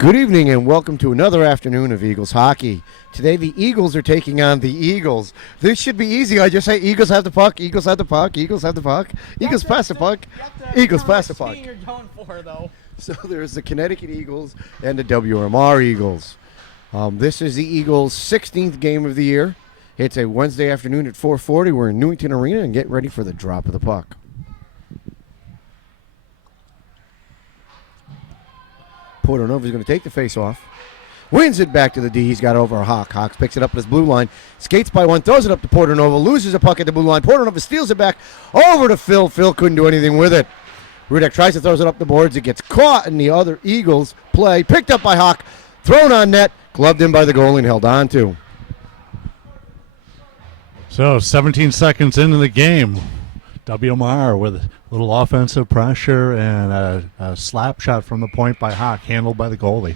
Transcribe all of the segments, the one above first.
Good evening and welcome to another afternoon of Eagles hockey. Today the Eagles are taking on the Eagles. This should be easy. I just say Eagles have the puck, Eagles have the puck, Eagles have the puck, Eagles pass the puck, Eagles pass the puck. You're going for, though. So there's the Connecticut Eagles and the WMR Eagles. This is the Eagles' 16th game of the year. It's a Wednesday afternoon at 4:40. We're in Newington Arena and get ready for the drop of the puck. Portanova's going to take the face-off. Wins it back to the D. He's got it over Hawk. Hawks picks it up at his blue line. Skates by one, throws it up to Portanova. Loses a puck at the blue line. Portanova steals it back over to Phil. Phil couldn't do anything with it. Rudek tries to throw it up the boards. It gets caught in the other Eagles play. Picked up by Hawk. Thrown on net. Gloved in by the goalie and held on to. So 17 seconds into the game. WMR with a little offensive pressure and a slap shot from the point by Hawk, handled by the goalie.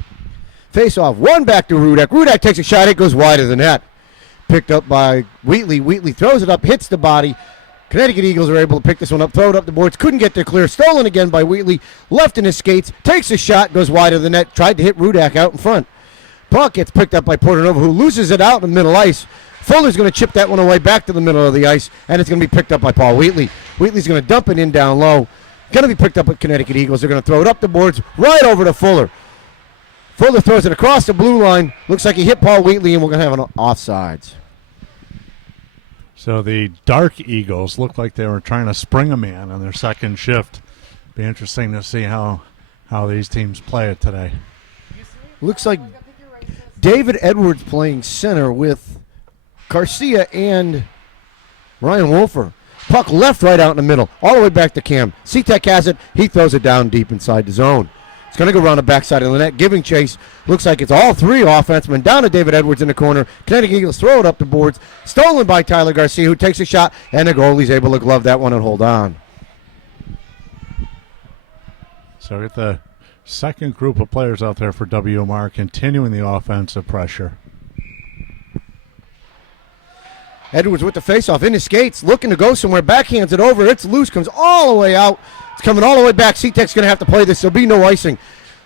Face off, one back to Rudek. Rudek takes a shot, it goes wide of the net. Picked up by Wheatley. Wheatley throws it up, hits the body. Connecticut Eagles are able to pick this one up, throw it up the boards. Couldn't get there clear. Stolen again by Wheatley. Left in his skates, takes a shot, goes wide of the net. Tried to hit Rudek out in front. Puck gets picked up by Portanova, who loses it out in the middle ice. Fuller's going to chip that one away back to the middle of the ice, and it's going to be picked up by Paul Wheatley. Wheatley's going to dump it in down low. Going to be picked up with Connecticut Eagles. They're going to throw it up the boards right over to Fuller. Fuller throws it across the blue line. Looks like he hit Paul Wheatley, and we're going to have an offsides. So the Dark Eagles look like they were trying to spring a man on their second shift. Be interesting to see how these teams play it today. Looks like David Edwards playing center with Garcia and Ryan Wolfer. Puck left right out in the middle, all the way back to Cam. C-Tech has it. He throws it down deep inside the zone. It's going to go around the backside of the net, giving chase. Looks like it's all three offensemen down to David Edwards in the corner. Connecticut Eagles throw it up the boards. Stolen by Tyler Garcia, who takes a shot, and the goalie's able to glove that one and hold on. So get the second group of players out there for WMR continuing the offensive pressure. Edwards with the faceoff in his skates, looking to go somewhere, backhands it over, it's loose, comes all the way out. It's coming all the way back. C-Tech's going to have to play this. There'll be no icing.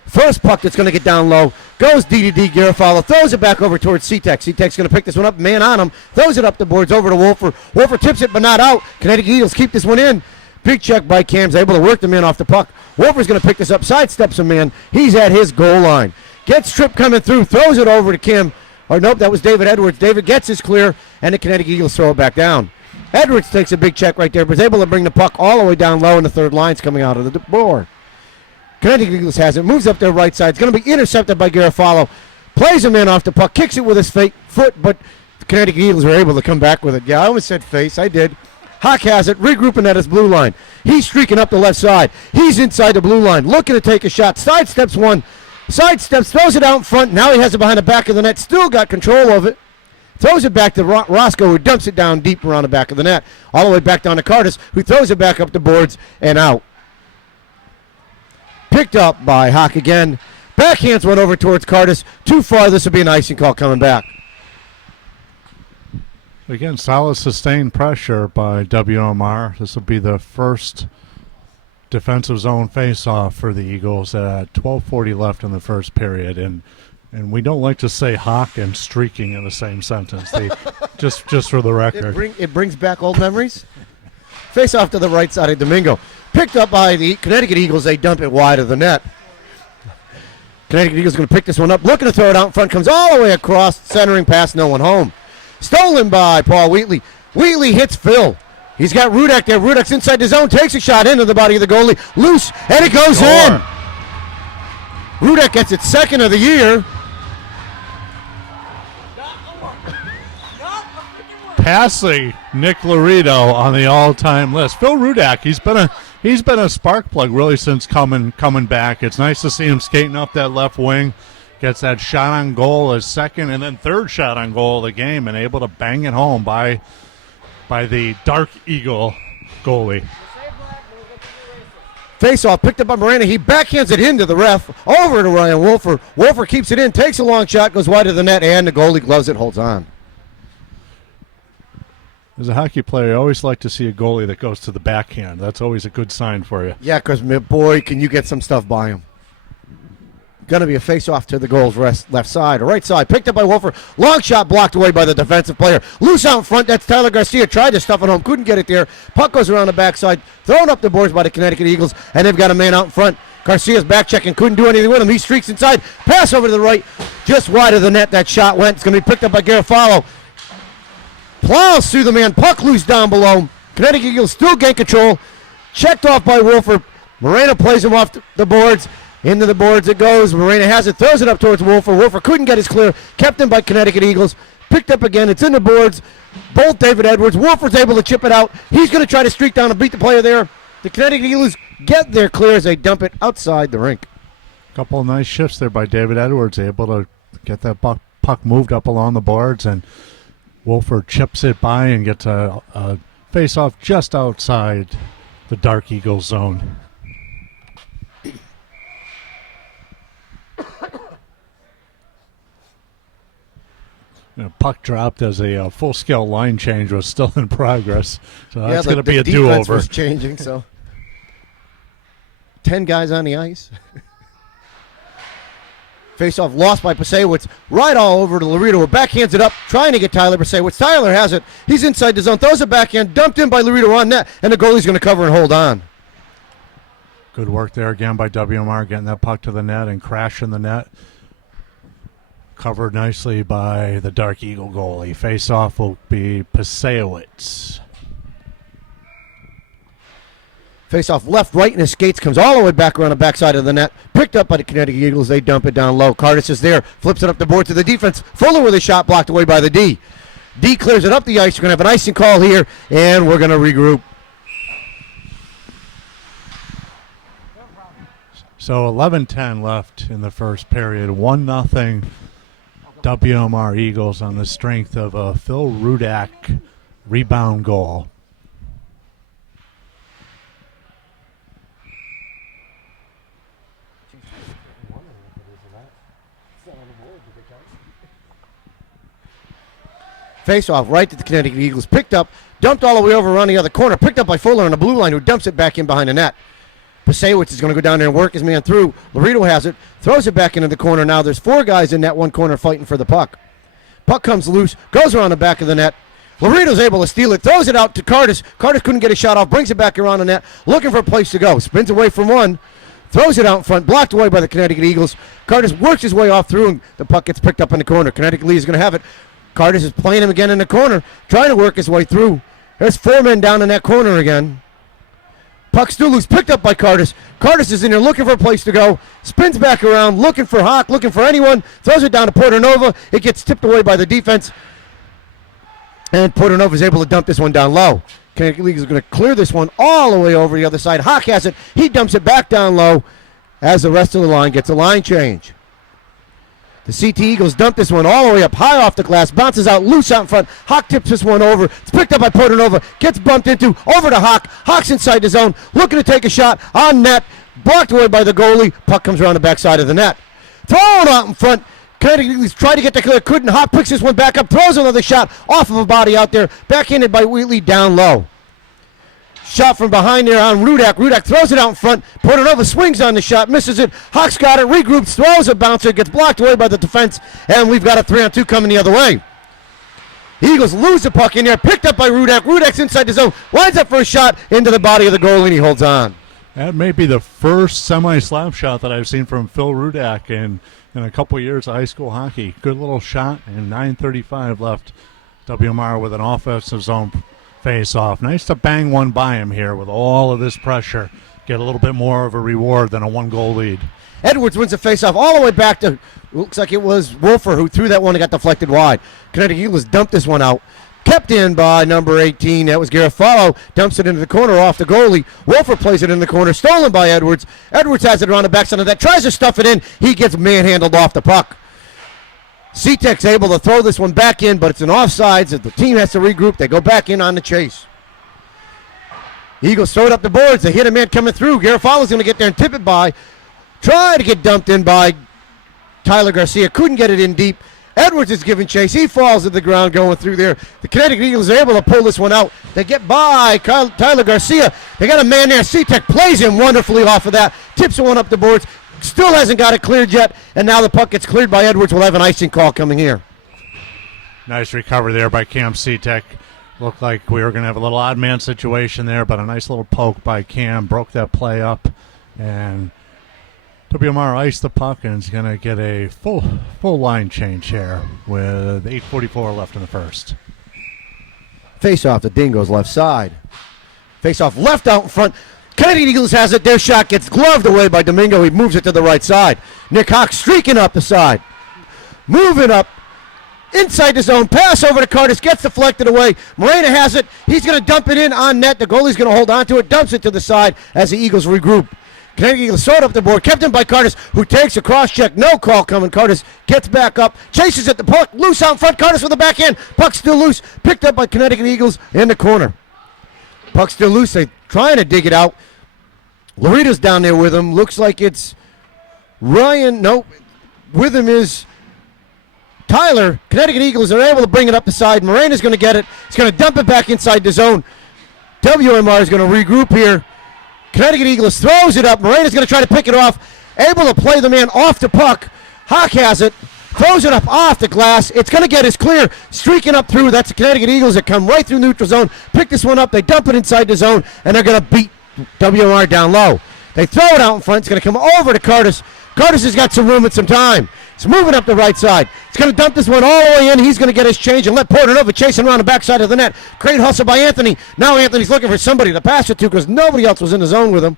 First puck that's going to get down low. Goes D-to-D, Garofalo, throws it back over towards C-Tech. C-Tech's going to pick this one up, man on him, throws it up the boards over to Wolfer. Wolfer tips it, but not out. Connecticut Eagles keep this one in. Big check by Cam's, able to work the man off the puck. Wolfer's going to pick this up, sidesteps a man. He's at his goal line. Gets tripped coming through, throws it over to Kim. Or nope, that was David Edwards. David gets his clear, and the Connecticut Eagles throw it back down. Edwards takes a big check right there, but is able to bring the puck all the way down low, and the third line's coming out of the board. Connecticut Eagles has it, moves up their right side. It's going to be intercepted by Garofalo. Plays a man off the puck, kicks it with his foot, but the Connecticut Eagles are able to come back with it. Yeah, I almost said face. I did. Hawk has it, regrouping at his blue line. He's streaking up the left side. He's inside the blue line, looking to take a shot. Sidesteps one. Sidesteps, throws it out in front. Now he has it behind the back of the net. Still got control of it. Throws it back to Roscoe, who dumps it down deep around the back of the net. All the way back down to Cardis, who throws it back up the boards and out. Picked up by Hawk again. Backhands went over towards Cardis. Too far. This will be an icing call coming back. Again, solid sustained pressure by WMR. This will be the first defensive zone face-off for the Eagles at 12:40 left in the first period, and we don't like to say Hawk and streaking in the same sentence. They just for the record, it brings back old memories. Face-off to the right side of Domingo, picked up by the Connecticut Eagles. They dump it wide of the net. Connecticut Eagles going to pick this one up, looking to throw it out in front. Comes all the way across, centering past no one home. Stolen by Paul Wheatley. Wheatley hits Phil. He's got Rudek there. Rudek's inside the zone, takes a shot into the body of the goalie. Loose, and it goes in. Rudek gets its second of the year. Passing Nick Laredo on the all-time list. Phil Rudek, he's been a spark plug really since coming back. It's nice to see him skating up that left wing. Gets that shot on goal, his second and then third shot on goal of the game, and able to bang it home by the Dark Eagle goalie. Face-off picked up by Miranda. He backhands it into the ref, over to Ryan Wolfer. Wolfer keeps it in, takes a long shot, goes wide of the net, and the goalie gloves it, holds on. As a hockey player, I always like to see a goalie that goes to the backhand. That's always a good sign for you. Yeah, because, boy, can you get some stuff by him. Going to be a face-off to the goal's left side or right side. Picked up by Wolfer. Long shot blocked away by the defensive player. Loose out in front. That's Tyler Garcia. Tried to stuff it home. Couldn't get it there. Puck goes around the backside. Thrown up the boards by the Connecticut Eagles. And they've got a man out in front. Garcia's back checking. Couldn't do anything with him. He streaks inside. Pass over to the right. Just wide of the net. That shot went. It's going to be picked up by Garofalo. Plows through the man. Puck loose down below. Connecticut Eagles still gain control. Checked off by Wolfer. Moreno plays him off the boards. Into the boards it goes. Moreno has it. Throws it up towards Wolfer. Wolfer couldn't get his clear. Kept him by Connecticut Eagles. Picked up again. It's in the boards. Bolt David Edwards. Wolfer's able to chip it out. He's going to try to streak down and beat the player there. The Connecticut Eagles get their clear as they dump it outside the rink. A couple of nice shifts there by David Edwards. Able to get that puck moved up along the boards, and Wolfer chips it by and gets a face-off just outside the Dark Eagle zone. Puck dropped as a full-scale line change was still in progress. So that's going to be a do-over. The defense was changing, so 10 guys on the ice. Face-off lost by Pasewicz. Right all over to Laredo. Backhands it up, trying to get Tyler Pasewicz. Tyler has it. He's inside the zone. Throws it backhand. Dumped in by Laredo on net. And the goalie's going to cover and hold on. Good work there again by WMR, getting that puck to the net and crashing the net. Covered nicely by the Dark Eagle goalie. Face-off will be Pasewicz. Face-off left, right, and his skates comes all the way back around the backside of the net. Picked up by the Connecticut Eagles. They dump it down low. Cardis is there. Flips it up the board to the defense. Fuller with a shot blocked away by the D. D clears it up the ice. We're going to have an icing call here, and we're going to regroup. So 11:10 left in the first period. 1-0 WMR Eagles on the strength of a Phil Rudak rebound goal. Face-off right to the Connecticut Eagles. Picked up, dumped all the way over around the other corner. Picked up by Fuller on the blue line, who dumps it back in behind the net. Pasewicz is going to go down there and work his man through. Laredo has it, throws it back into the corner. Now there's 4 guys in that one corner fighting for the puck. Puck comes loose, goes around the back of the net. Laredo's able to steal it, throws it out to Cardis. Cardis couldn't get a shot off, brings it back around the net, looking for a place to go. Spins away from one, throws it out in front, blocked away by the Connecticut Eagles. Cardis works his way off through, and the puck gets picked up in the corner. Connecticut Lee is going to have it. Cardis is playing him again in the corner, trying to work his way through. There's 4 men down in that corner again. Puck still loose, picked up by Cardis. Cardis is in there looking for a place to go. Spins back around, looking for Hawk, looking for anyone. Throws it down to Portanova. It gets tipped away by the defense. And Portanova is able to dump this one down low. Connecticut League is going to clear this one all the way over the other side. Hawk has it. He dumps it back down low as the rest of the line gets a line change. The CT Eagles dump this one all the way up, high off the glass, bounces out, loose out in front. Hawk tips this one over. It's picked up by Portanova, gets bumped into, over to Hawk. Hawk's inside the zone, looking to take a shot on net, blocked away by the goalie. Puck comes around the backside of the net. Thrown out in front. Connecticut Eagles try to get the clear, couldn't. Hawk picks this one back up, throws another shot off of a body out there, backhanded by Wheatley down low. Shot from behind there on Rudak. Rudak throws it out in front. Portanova swings on the shot, misses it. Hawks got it, regroups, throws a bouncer, gets blocked away by the defense, and we've got a 3-on-2 coming the other way. Eagles lose the puck in there, picked up by Rudak. Rudak's inside the zone, lines up for a shot into the body of the goalie, and he holds on. That may be the first semi-slap shot that I've seen from Phil Rudak in a couple years of high school hockey. Good little shot, and 9:35 left. WMR with an offensive zone face-off. Nice to bang one by him here with all of this pressure. Get a little bit more of a reward than a 1-goal lead. Edwards wins the face-off all the way back to, looks like it was Wolfer who threw that one and got deflected wide. Connecticut Eagles dumped this one out. Kept in by number 18. That was Garofalo. Dumps it into the corner off the goalie. Wolfer plays it in the corner. Stolen by Edwards. Edwards has it around the backside of that. Tries to stuff it in. He gets manhandled off the puck. C-Tech's able to throw this one back in, but it's an offsides. The team has to regroup. They go back in on the chase. Eagles throw it up the boards. They hit a man coming through. Garofalo's going to get there and tip it by. Try to get dumped in by Tyler Garcia. Couldn't get it in deep. Edwards is giving chase. He falls to the ground going through there. The Connecticut Eagles are able to pull this one out. They get by Tyler Garcia. They got a man there. C-Tech plays him wonderfully off of that. Tips the one up the boards. Still hasn't got it cleared yet, and now the puck gets cleared by Edwards. We'll have an icing call coming here. Nice recovery there by Cam Seatek. Looked like we were going to have a little odd man situation there, but a nice little poke by Cam broke that play up, and WMR iced the puck and is going to get a full line change here with 8:44 left in the first. Face off the Dingoes left side. Face off left out in front. Canadian Eagles has it. Their shot gets gloved away by Domingo. He moves it to the right side. Nick Hawk streaking up the side. Moving up. Inside the zone. Pass over to Curtis. Gets deflected away. Morena has it. He's going to dump it in on net. The goalie's going to hold on to it. Dumps it to the side as the Eagles regroup. Canadian Eagles throw it up the board. Kept in by Curtis, who takes a cross check. No call coming. Curtis gets back up. Chases at the puck. Loose out in front. Curtis with the backhand. Puck still loose. Picked up by Connecticut Eagles in the corner. Puck still loose. They're trying to dig it out. Laredo's down there with him. Looks like it's Ryan. Nope. With him is Tyler. Connecticut Eagles are able to bring it up the side. Morena's going to get it. He's going to dump it back inside the zone. WMR is going to regroup here. Connecticut Eagles throws it up. Morena's going to try to pick it off. Able to play the man off the puck. Hawk has it. Throws it up off the glass. It's going to get his clear. Streaking up through. That's the Connecticut Eagles that come right through neutral zone. Pick this one up. They dump it inside the zone, and they're going to beat WMR down low. They throw it out in front. It's going to come over to Curtis. Curtis has got some room and some time. He's moving up the right side. He's going to dump this one all the way in. He's going to get his change and let Portanova chasing around the backside of the net. Great hustle by Anthony. Now Anthony's looking for somebody to pass it to because nobody else was in the zone with him.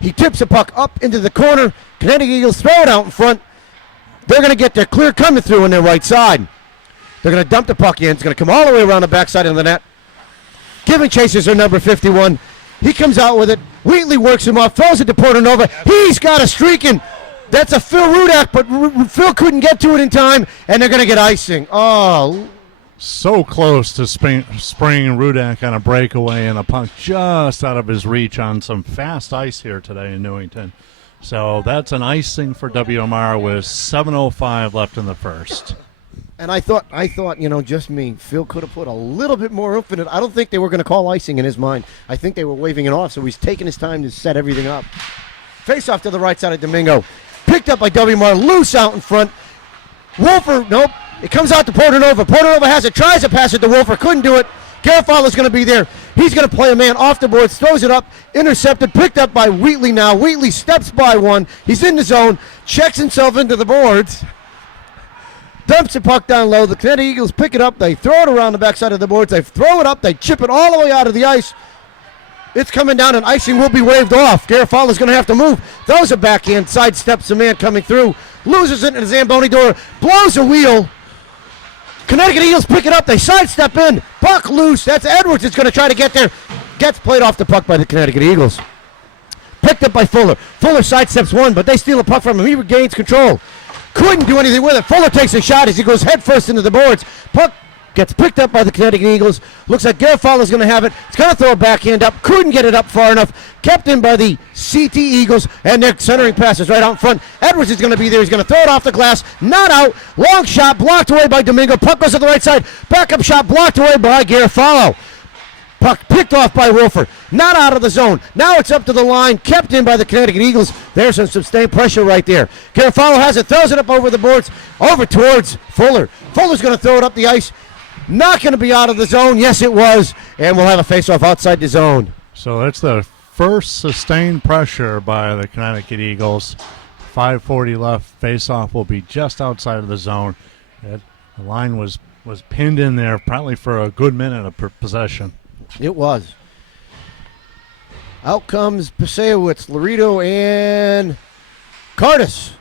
He tips the puck up into the corner. Connecticut Eagles throw it out in front. They're going to get their clear coming through on their right side. They're going to dump the puck in. It's going to come all the way around the backside of the net. Giving chases their number 51. He comes out with it. Wheatley works him off, throws it to Portanova. He's got a streaking. That's a Phil Rudak, but Phil couldn't get to it in time, and they're going to get icing. Oh. So close to springing Rudak on a breakaway, and a puck just out of his reach on some fast ice here today in Newington. So that's an icing for WMR with 7:05 left in the first. And I thought, just me. Phil could have put a little bit more oomph in it. I don't think they were going to call icing in his mind. I think they were waving it off, so he's taking his time to set everything up. Face off to the right side of Domingo. Picked up by WMR, loose out in front. Wolfer, nope. It comes out to Portanova. Portanova has it, tries to pass it to Wolfer, couldn't do it. Garofalo's going to be there. He's going to play a man off the boards, throws it up, intercepted, picked up by Wheatley now. Wheatley steps by one. He's in the zone, checks himself into the boards. Dumps the puck down low. The Connecticut Eagles pick it up. They throw it around the backside of the boards. They throw it up. They chip it all the way out of the ice. It's coming down, and icing will be waved off. Garofalo's going to have to move. Throws it backhand, sidesteps the man coming through. Loses it in the Zamboni door. Blows a wheel. Connecticut Eagles pick it up. They sidestep in. Puck loose. That's Edwards that's going to try to get there. Gets played off the puck by the Connecticut Eagles. Picked up by Fuller. Fuller sidesteps one, but they steal a puck from him. He regains control. Couldn't do anything with it. Fuller takes a shot as he goes head first into the boards. Puck gets picked up by the Connecticut Eagles. Looks like Garofalo's going to have it. It's going to throw a backhand up. Couldn't get it up far enough. Kept in by the CT Eagles, and their centering pass is right out in front. Edwards is going to be there. He's going to throw it off the glass. Not out. Long shot blocked away by Domingo. Puck goes to the right side. Backup shot blocked away by Garofalo. Puck picked off by Wolfer. Not out of the zone. Now it's up to the line. Kept in by the Connecticut Eagles. There's some sustained pressure right there. Garofalo has it. Throws it up over the boards. Over towards Fuller. Fuller's going to throw it up the ice. Not going to be out of the zone. Yes, it was. And we'll have a face-off outside the zone. So that's the first sustained pressure by the Connecticut Eagles. 5:40 left. Face-off will be just outside of the zone. The line was pinned in there probably for a good minute of possession. It was. Out comes Pasewicz, Laredo, and Curtis.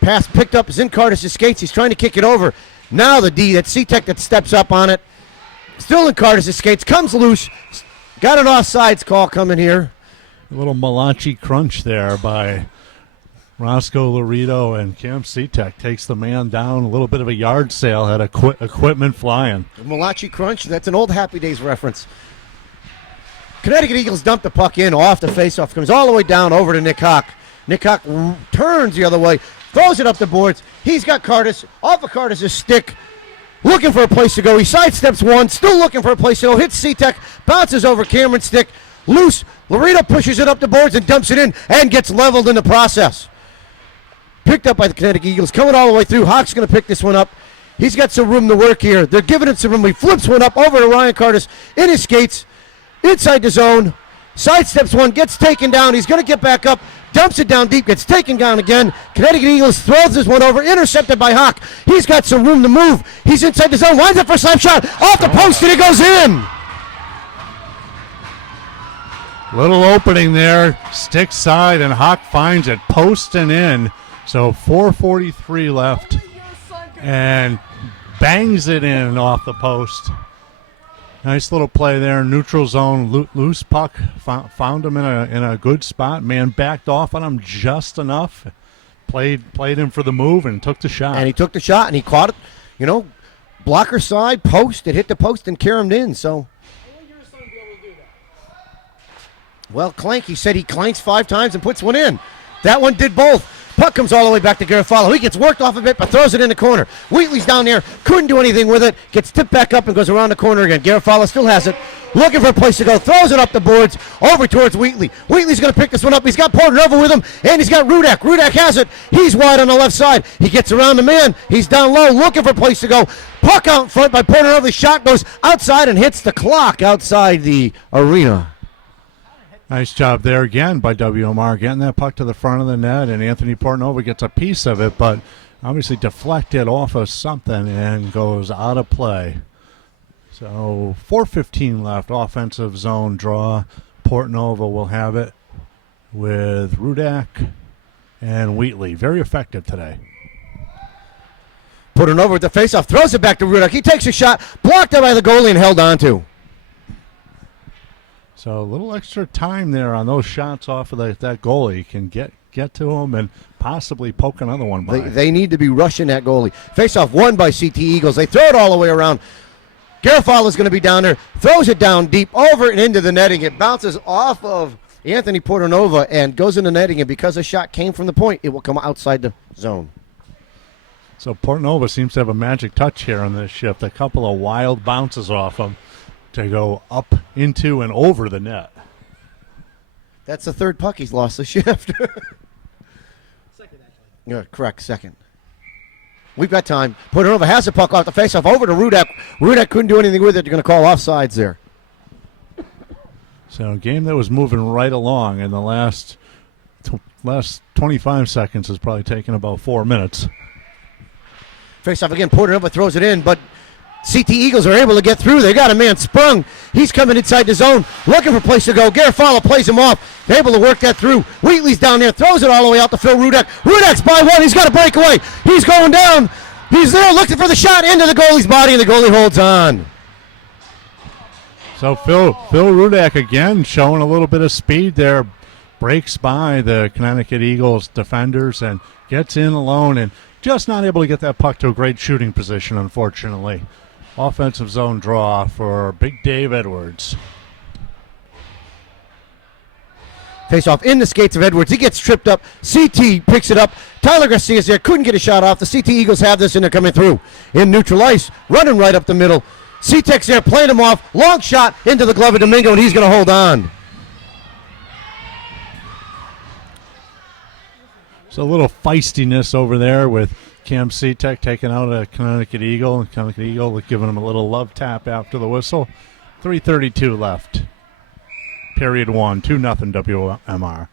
Pass picked up is in Curtis' skates. He's trying to kick it over. Now the D, that's C-Tech that steps up on it. Still in Curtis' skates. Comes loose. Got an offsides call coming here. A little Malachi crunch there by Roscoe Laredo, and Cam C-Tech takes the man down. A little bit of a yard sale, had equipment flying. Malachi crunch, that's an old Happy Days reference. Connecticut Eagles dump the puck in off the faceoff. Comes all the way down over to Nick Hawk. Nick Hawk turns the other way. Throws it up the boards. He's got Curtis. Off of Curtis' stick. Looking for a place to go. He sidesteps one. Still looking for a place to go. Hits C-Tech. Bounces over Cameron's stick. Loose. Laredo pushes it up the boards and dumps it in and gets leveled in the process. Picked up by the Connecticut Eagles, coming all the way through. Hawk's going to pick this one up. He's got some room to work here. They're giving him some room. He flips one up over to Ryan Curtis in his skates, inside the zone, sidesteps one, gets taken down. He's going to get back up, dumps it down deep, gets taken down again. Connecticut Eagles throws this one over, intercepted by Hawk. He's got some room to move. He's inside the zone, winds up for a slap shot, off the post, and it goes in. Little opening there, stick side, and Hawk finds it, post and in. So 4:43 left, and bangs it in off the post. Nice little play there, neutral zone, loose puck, found him in a good spot. Man backed off on him just enough, played him for the move, and took the shot. And he took the shot, and he caught it, blocker side, post. It hit the post and carried in, so. Well, Clanky said he clanks 5 times and puts one in. That one did both. Puck comes all the way back to Garofalo. He gets worked off a bit, but throws it in the corner. Wheatley's down there, couldn't do anything with it. Gets tipped back up and goes around the corner again. Garofalo still has it, looking for a place to go. Throws it up the boards, over towards Wheatley. Wheatley's going to pick this one up. He's got Portnoy with him, and he's got Rudak. Rudak has it. He's wide on the left side. He gets around the man. He's down low, looking for a place to go. Puck out in front by Portnoy. The shot goes outside and hits the clock outside the arena. Nice job there again by WMR, getting that puck to the front of the net, and Anthony Portnova gets a piece of it, but obviously deflected off of something and goes out of play. So 4:15 left, offensive zone draw. Portnova will have it with Rudak and Wheatley. Very effective today. Put it over at the faceoff, throws it back to Rudak. He takes a shot, blocked out by the goalie and held on to. So a little extra time there on those shots off of that goalie can get to him and possibly poke another one by. They need to be rushing that goalie. Face-off won by CT Eagles. They throw it all the way around. Garofalo is going to be down there, throws it down deep, over and into the netting. It bounces off of Anthony Portnova and goes in the netting, and because the shot came from the point, it will come outside the zone. So Portnova seems to have a magic touch here on this shift. A couple of wild bounces off him to go up into and over the net. That's the third puck he's lost the shift. Second, actually. Yeah, correct, second. We've got time. Portnova has the puck off the faceoff over to Rudak. Rudak couldn't do anything with it. They're going to call offsides there. So a game that was moving right along in the last 25 seconds has probably taken about 4 minutes. Face-off again. Portnova throws it in, but CT Eagles are able to get through. They got a man sprung. He's coming inside the zone, looking for a place to go. Garofalo plays him off. They're able to work that through. Wheatley's down there, throws it all the way out to Phil Rudak. Rudak's by one. He's got a breakaway. He's going down. He's there looking for the shot into the goalie's body, and the goalie holds on. So Phil Rudak again showing a little bit of speed there. Breaks by the Connecticut Eagles defenders and gets in alone and just not able to get that puck to a great shooting position, unfortunately. Offensive zone draw for Big Dave Edwards. Face off in the skates of Edwards. He gets tripped up. CT picks it up. Tyler Garcia's there. Couldn't get a shot off. The CT Eagles have this and they're coming through. In neutral ice. Running right up the middle. C-Tech's there playing him off. Long shot into the glove of Domingo, and he's going to hold on. So a little feistiness over there with Cam C-Tech taking out a Connecticut Eagle. Connecticut Eagle giving him a little love tap after the whistle. 3:32 left. Period 1. 2-0 WMR.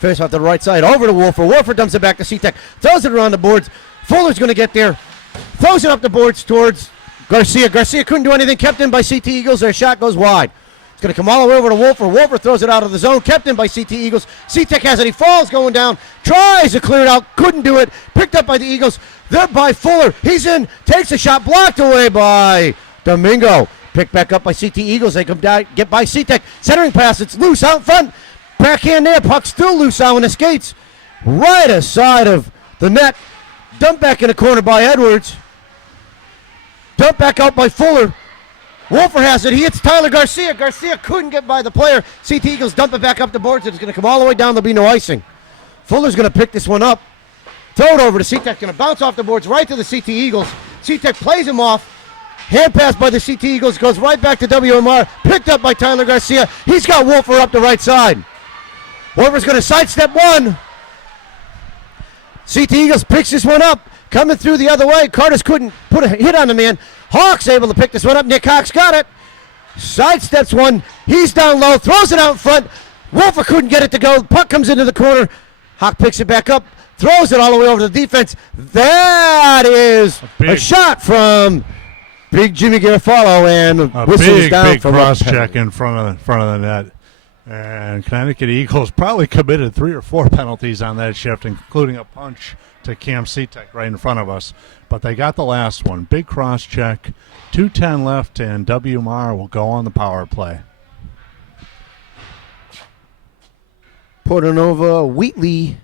Face off to the right side. Over to Wolfer. Wolfer dumps it back to C-Tech. Throws it around the boards. Fuller's going to get there. Throws it up the boards towards Garcia. Garcia couldn't do anything. Kept in by CT Eagles. Their shot goes wide. It's going to come all the way over to Wolfer. Wolfer throws it out of the zone. Kept in by CT Eagles. C-Tech has it. He falls going down. Tries to clear it out. Couldn't do it. Picked up by the Eagles. They're by Fuller. He's in. Takes a shot. Blocked away by Domingo. Picked back up by CT Eagles. They come down. Get by C-Tech. Centering pass. It's loose out front. Backhand there. Puck still loose out on the skates. Right aside of the net. Dumped back in the corner by Edwards. Dumped back out by Fuller. Wolfer has it. He hits Tyler Garcia. Garcia couldn't get by the player. CT Eagles dump it back up the boards. It's going to come all the way down. There'll be no icing. Fuller's going to pick this one up. Throw it over to C-Tech. Going to bounce off the boards right to the CT Eagles. C-Tech plays him off. Hand pass by the CT Eagles goes right back to WMR. Picked up by Tyler Garcia. He's got Wolfer up the right side. Wolfer's going to sidestep one. CT Eagles picks this one up. Coming through the other way. Curtis couldn't put a hit on the man. Hawk's able to pick this one up. Nick Hawk's got it. Sidesteps one. He's down low. Throws it out in front. Wolfer couldn't get it to go. Puck comes into the corner. Hawk picks it back up. Throws it all the way over to the defense. That is a shot from Big Jimmy Garofalo, and whistles down big for cross check in front of the net. And Connecticut Eagles probably committed 3 or 4 penalties on that shift, including a punch to Cam Seatek right in front of us. But they got the last one. Big cross check. 2:10 left, and WMR will go on the power play. Portanova, Wheatley,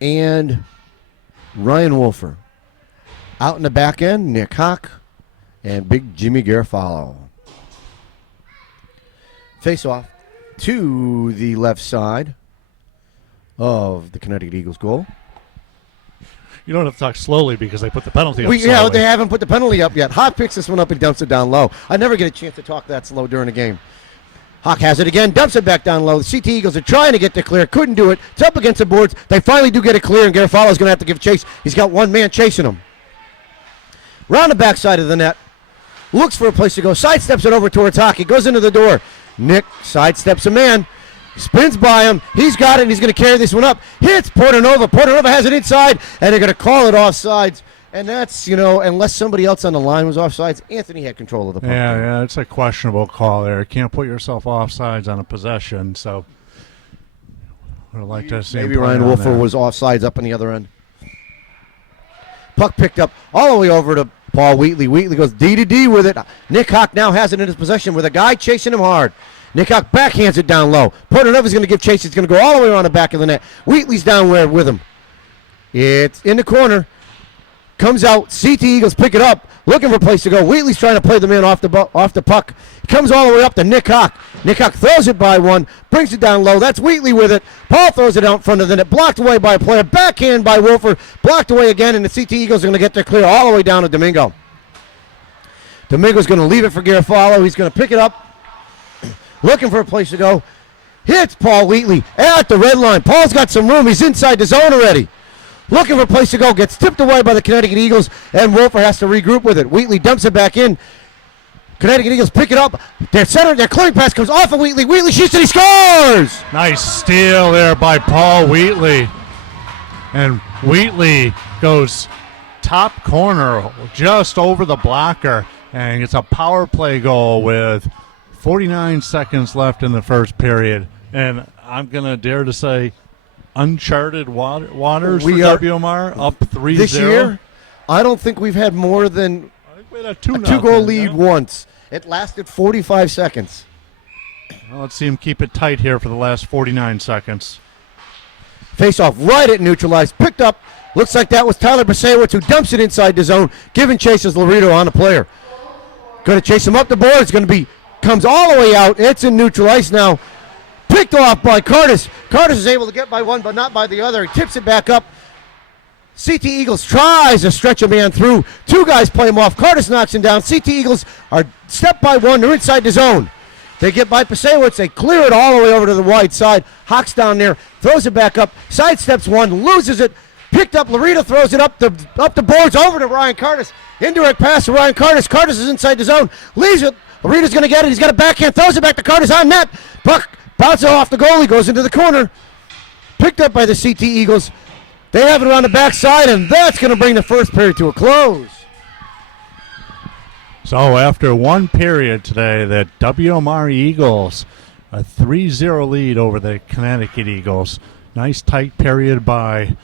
and Ryan Wolfer. Out in the back end, Nick Hawk and Big Jimmy Garofalo. Face off to the left side of the Connecticut Eagles goal. You don't have to talk slowly because they put the penalty up slowly. Yeah, they haven't put the penalty up yet. Hawk picks this one up and dumps it down low. I never get a chance to talk that slow during a game. Hawk has it again, dumps it back down low. The CT Eagles are trying to get the clear, couldn't do it. It's up against the boards. They finally do get it clear, and Garofalo's going to have to give chase. He's got one man chasing him. Round the backside of the net. Looks for a place to go. Sidesteps it over towards Hawk. He goes into the door. Nick sidesteps a man. Spins by him. He's got it, and he's going to carry this one up. Hits Portanova. Portanova has it inside, and they're going to call it offsides. And that's, unless somebody else on the line was offsides, Anthony had control of the puck. Yeah, it's a questionable call there. You can't put yourself offsides on a possession, so I would like to see maybe Ryan Wolfer was offsides up on the other end. Puck picked up all the way over to Paul Wheatley. Wheatley goes D to D with it. Nick Hawk now has it in his possession with a guy chasing him hard. Nick Hawk backhands it down low. Portanova's going to give chase. It's going to go all the way around the back of the net. Wheatley's down there with him. It's in the corner. Comes out. CT Eagles pick it up. Looking for a place to go. Wheatley's trying to play the man off the puck. He comes all the way up to Nick Hawk. Nick Hawk throws it by one. Brings it down low. That's Wheatley with it. Paul throws it out in front of the net. Blocked away by a player. Backhand by Wolfer. Blocked away again. And the CT Eagles are going to get their clear all the way down to Domingo. Domingo's going to leave it for Garofalo. He's going to pick it up. Looking for a place to go. Hits Paul Wheatley at the red line. Paul's got some room. He's inside the zone already. Looking for a place to go. Gets tipped away by the Connecticut Eagles, and Wolfer has to regroup with it. Wheatley dumps it back in. Connecticut Eagles pick it up. Their clearing pass comes off of Wheatley. Wheatley shoots and he scores! Nice steal there by Paul Wheatley. And Wheatley goes top corner just over the blocker, and it's a power play goal with 49 seconds left in the first period. And I'm going to dare to say uncharted waters for WMR, up 3-0. This year, I don't think we've had more than I think we had a 2-goal lead once. It lasted 45 seconds. Well, let's see him keep it tight here for the last 49 seconds. Face-off right at neutralized. Picked up. Looks like that was Tyler Basewitz, who dumps it inside the zone. Giving chase as Laredo on the player. Going to chase him up the board. It's going to be, comes all the way out. It's in neutral ice now. Picked off by Curtis. Curtis is able to get by one, but not by the other. He tips it back up. CT Eagles tries to stretch a man through. Two guys play him off. Curtis knocks him down. CT Eagles are stepped by one. They're inside the zone. They get by Pasewicz. They clear it all the way over to the wide side. Hawk's down there. Throws it back up. Sidesteps one. Loses it. Picked up. Laredo throws it up the boards over to Ryan Curtis. Indirect pass to Ryan Curtis. Curtis is inside the zone. Leaves it. Laredo's going to get it. He's got a backhand. Throws it back to Curtis on net. Puck bounces off the goalie. Goes into the corner. Picked up by the CT Eagles. They have it around the backside, and that's going to bring the first period to a close. So after one period today, the WMR Eagles, a 3-0 lead over the Connecticut Eagles. Nice tight period by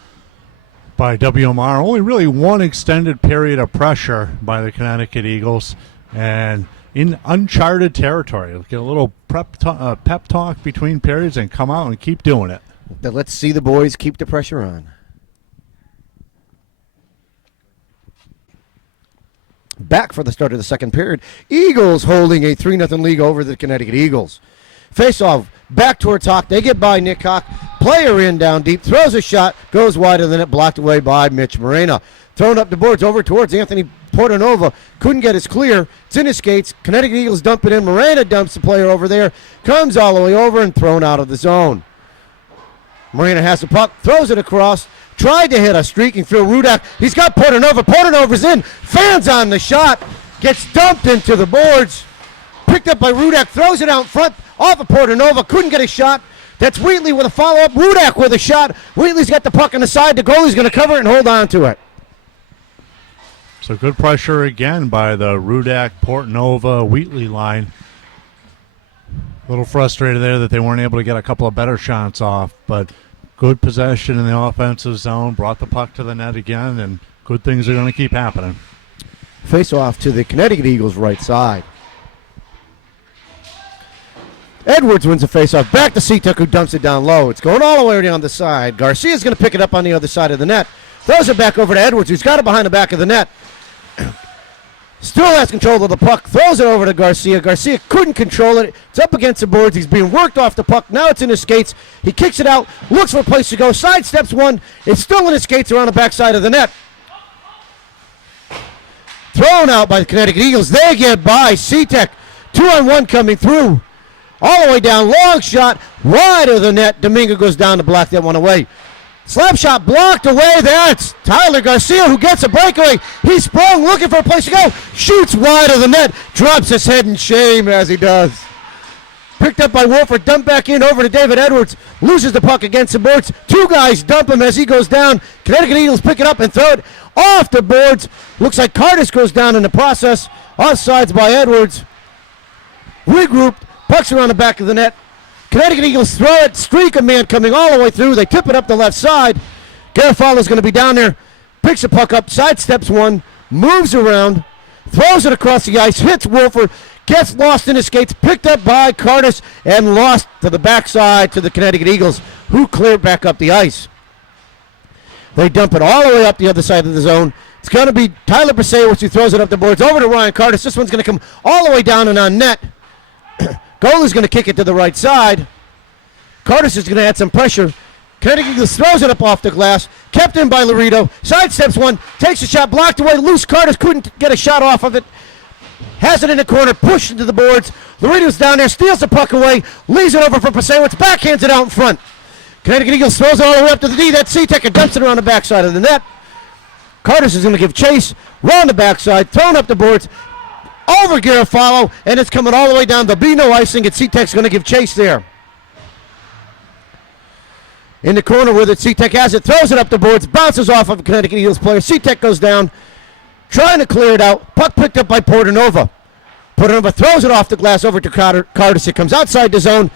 WMR. Only really one extended period of pressure by the Connecticut Eagles, and in uncharted territory. Get a little pep talk between periods and come out and keep doing it. Then let's see the boys keep the pressure on. Back for the start of the second period. Eagles holding a 3-0 lead over the Connecticut Eagles. Face-off, back towards Hawk. They get by Nick Hawk. Player in down deep. Throws a shot. Goes wide of the net. Blocked away by Mitch Moreno. Thrown up the boards over towards Anthony Portanova couldn't get his clear. It's in his skates. Connecticut Eagles dump it in. Miranda dumps the player over there. Comes all the way over and thrown out of the zone. Miranda has the puck, throws it across. Tried to hit a streaking Phil Rudak. He's got Portanova. Portanova's in. Fans on the shot. Gets dumped into the boards. Picked up by Rudak. Throws it out in front. Off of Portanova. Couldn't get a shot. That's Wheatley with a follow-up. Rudak with a shot. Wheatley's got the puck on the side. The goalie's going to cover it and hold on to it. So good pressure again by the Rudak, Portanova, Wheatley line. A little frustrated there that they weren't able to get a couple of better shots off, but good possession in the offensive zone, brought the puck to the net again, and good things are going to keep happening. Face off to the Connecticut Eagles' right side. Edwards wins the face-off. Back to Seatuk, who dumps it down low. It's going all the way down the side. Garcia's going to pick it up on the other side of the net. Throws it back over to Edwards, who's got it behind the back of the net. Still has control of the puck. Throws it over to Garcia. Garcia couldn't control it. It's up against the boards. He's being worked off the puck. Now it's in his skates. He kicks it out. Looks for a place to go. Sidesteps one. It's still in his skates around the backside of the net. Thrown out by the Connecticut Eagles. They get by. Seatek. 2-on-1 coming through. All the way down. Long shot. Wide of the net. Domingo goes down to block that one away. Slap shot blocked away there. It's Tyler Garcia who gets a breakaway. He sprung looking for a place to go. Shoots wide of the net. Drops his head in shame as he does. Picked up by Wolford. Dumped back in over to David Edwards. Loses the puck against the boards. Two guys dump him as he goes down. Connecticut Eagles pick it up and throw it off the boards. Looks like Cardis goes down in the process. Offsides by Edwards. Regrouped. Pucks around the back of the net. Connecticut Eagles throw it, streak a man coming all the way through. They tip it up the left side. Garofalo's going to be down there. Picks the puck up, sidesteps one, moves around, throws it across the ice, hits Wolford, gets lost in his skates, picked up by Cardis, and lost to the backside to the Connecticut Eagles, who cleared back up the ice. They dump it all the way up the other side of the zone. It's going to be Tyler Pasewicz who throws it up the boards over to Ryan Cardis. This one's going to come all the way down and on net. Goalie's going to kick it to the right side. Cardis is going to add some pressure. Connecticut Eagles throws it up off the glass. Kept in by Laredo. Sidesteps one. Takes a shot. Blocked away. Loose. Cardis couldn't get a shot off of it. Has it in the corner. Pushed into the boards. Laredo's down there. Steals the puck away. Leaves it over for Pasewicz. Backhands it out in front. Connecticut Eagles throws it all the way up to the D. That's Seatek and dumps it around the backside of the net. Cardis is going to give chase. Round the backside. Thrown up the boards. Over Garofalo, and it's coming all the way down. There'll be no icing, and Seatek's going to give chase there. In the corner with it, Seatek has it, throws it up the boards, bounces off of a Connecticut Eagles player. Seatek goes down, trying to clear it out. Puck picked up by Portanova. Portanova throws it off the glass over to Cardis. It comes outside the zone.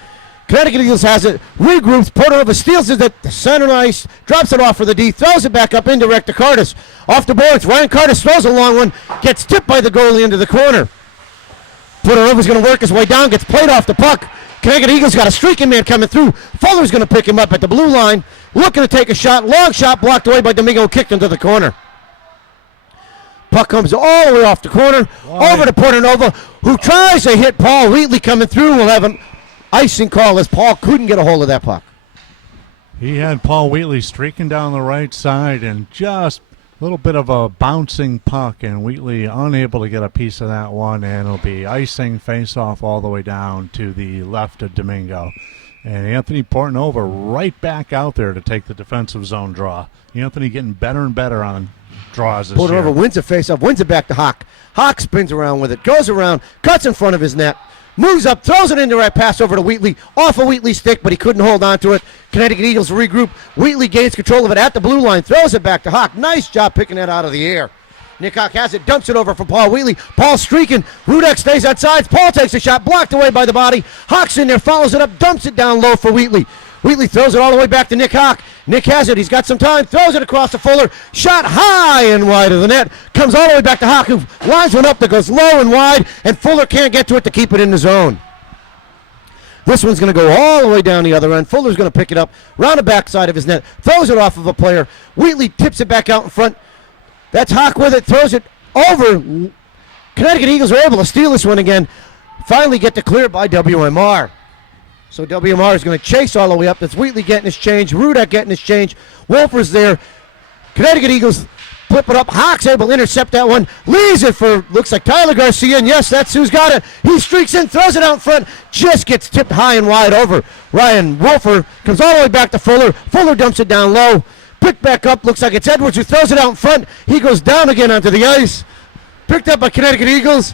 Connecticut Eagles has it, regroups. Portanova steals it at the center ice, drops it off for the D, throws it back up indirect to Cardis. Off the boards, Ryan Cardis throws a long one, gets tipped by the goalie into the corner. Portanova's going to work his way down, gets played off the puck. Connecticut Eagles got a streaking man coming through. Fuller's going to pick him up at the blue line, looking to take a shot. Long shot blocked away by Domingo, kicked into the corner. Puck comes all the way off the corner, over to Portanova, who tries to hit Paul Wheatley coming through. We'll have an icing call as Paul couldn't get a hold of that puck. He had Paul Wheatley streaking down the right side and just a little bit of a bouncing puck, and Wheatley unable to get a piece of that one, and it'll be icing face-off all the way down to the left of Domingo. And Anthony Portanova right back out there to take the defensive zone draw. Anthony getting better and better on draws this year. Portanova wins the face-off, wins it back to Hawk. Hawk spins around with it, goes around, cuts in front of his net. Moves up, throws it into right pass over to Wheatley. Off of Wheatley's stick, but he couldn't hold on to it. Connecticut Eagles regroup. Wheatley gains control of it at the blue line. Throws it back to Hawk. Nice job picking that out of the air. Nick Hawk has it, dumps it over for Paul Wheatley. Paul streaking. Rudak stays outside. Paul takes a shot, blocked away by the body. Hawk's in there, follows it up, dumps it down low for Wheatley. Wheatley throws it all the way back to Nick Hawk. Nick has it. He's got some time. Throws it across to Fuller. Shot high and wide of the net. Comes all the way back to Hawk, who lines one up that goes low and wide, and Fuller can't get to it to keep it in the zone. This one's going to go all the way down the other end. Fuller's going to pick it up, round the backside of his net, throws it off of a player. Wheatley tips it back out in front. That's Hawk with it, throws it over. Connecticut Eagles are able to steal this one again. Finally get to clear by WMR. So WMR is going to chase all the way up. That's Wheatley getting his change, Rudak getting his change. Wolfer's there. Connecticut Eagles flip it up. Hawk's able to intercept that one. Leaves it for, looks like Tyler Garcia, and yes, that's who's got it. He streaks in, throws it out in front, just gets tipped high and wide over. Ryan Wolfer comes all the way back to Fuller. Fuller dumps it down low. Picked back up, looks like it's Edwards who throws it out in front. He goes down again onto the ice. Picked up by Connecticut Eagles,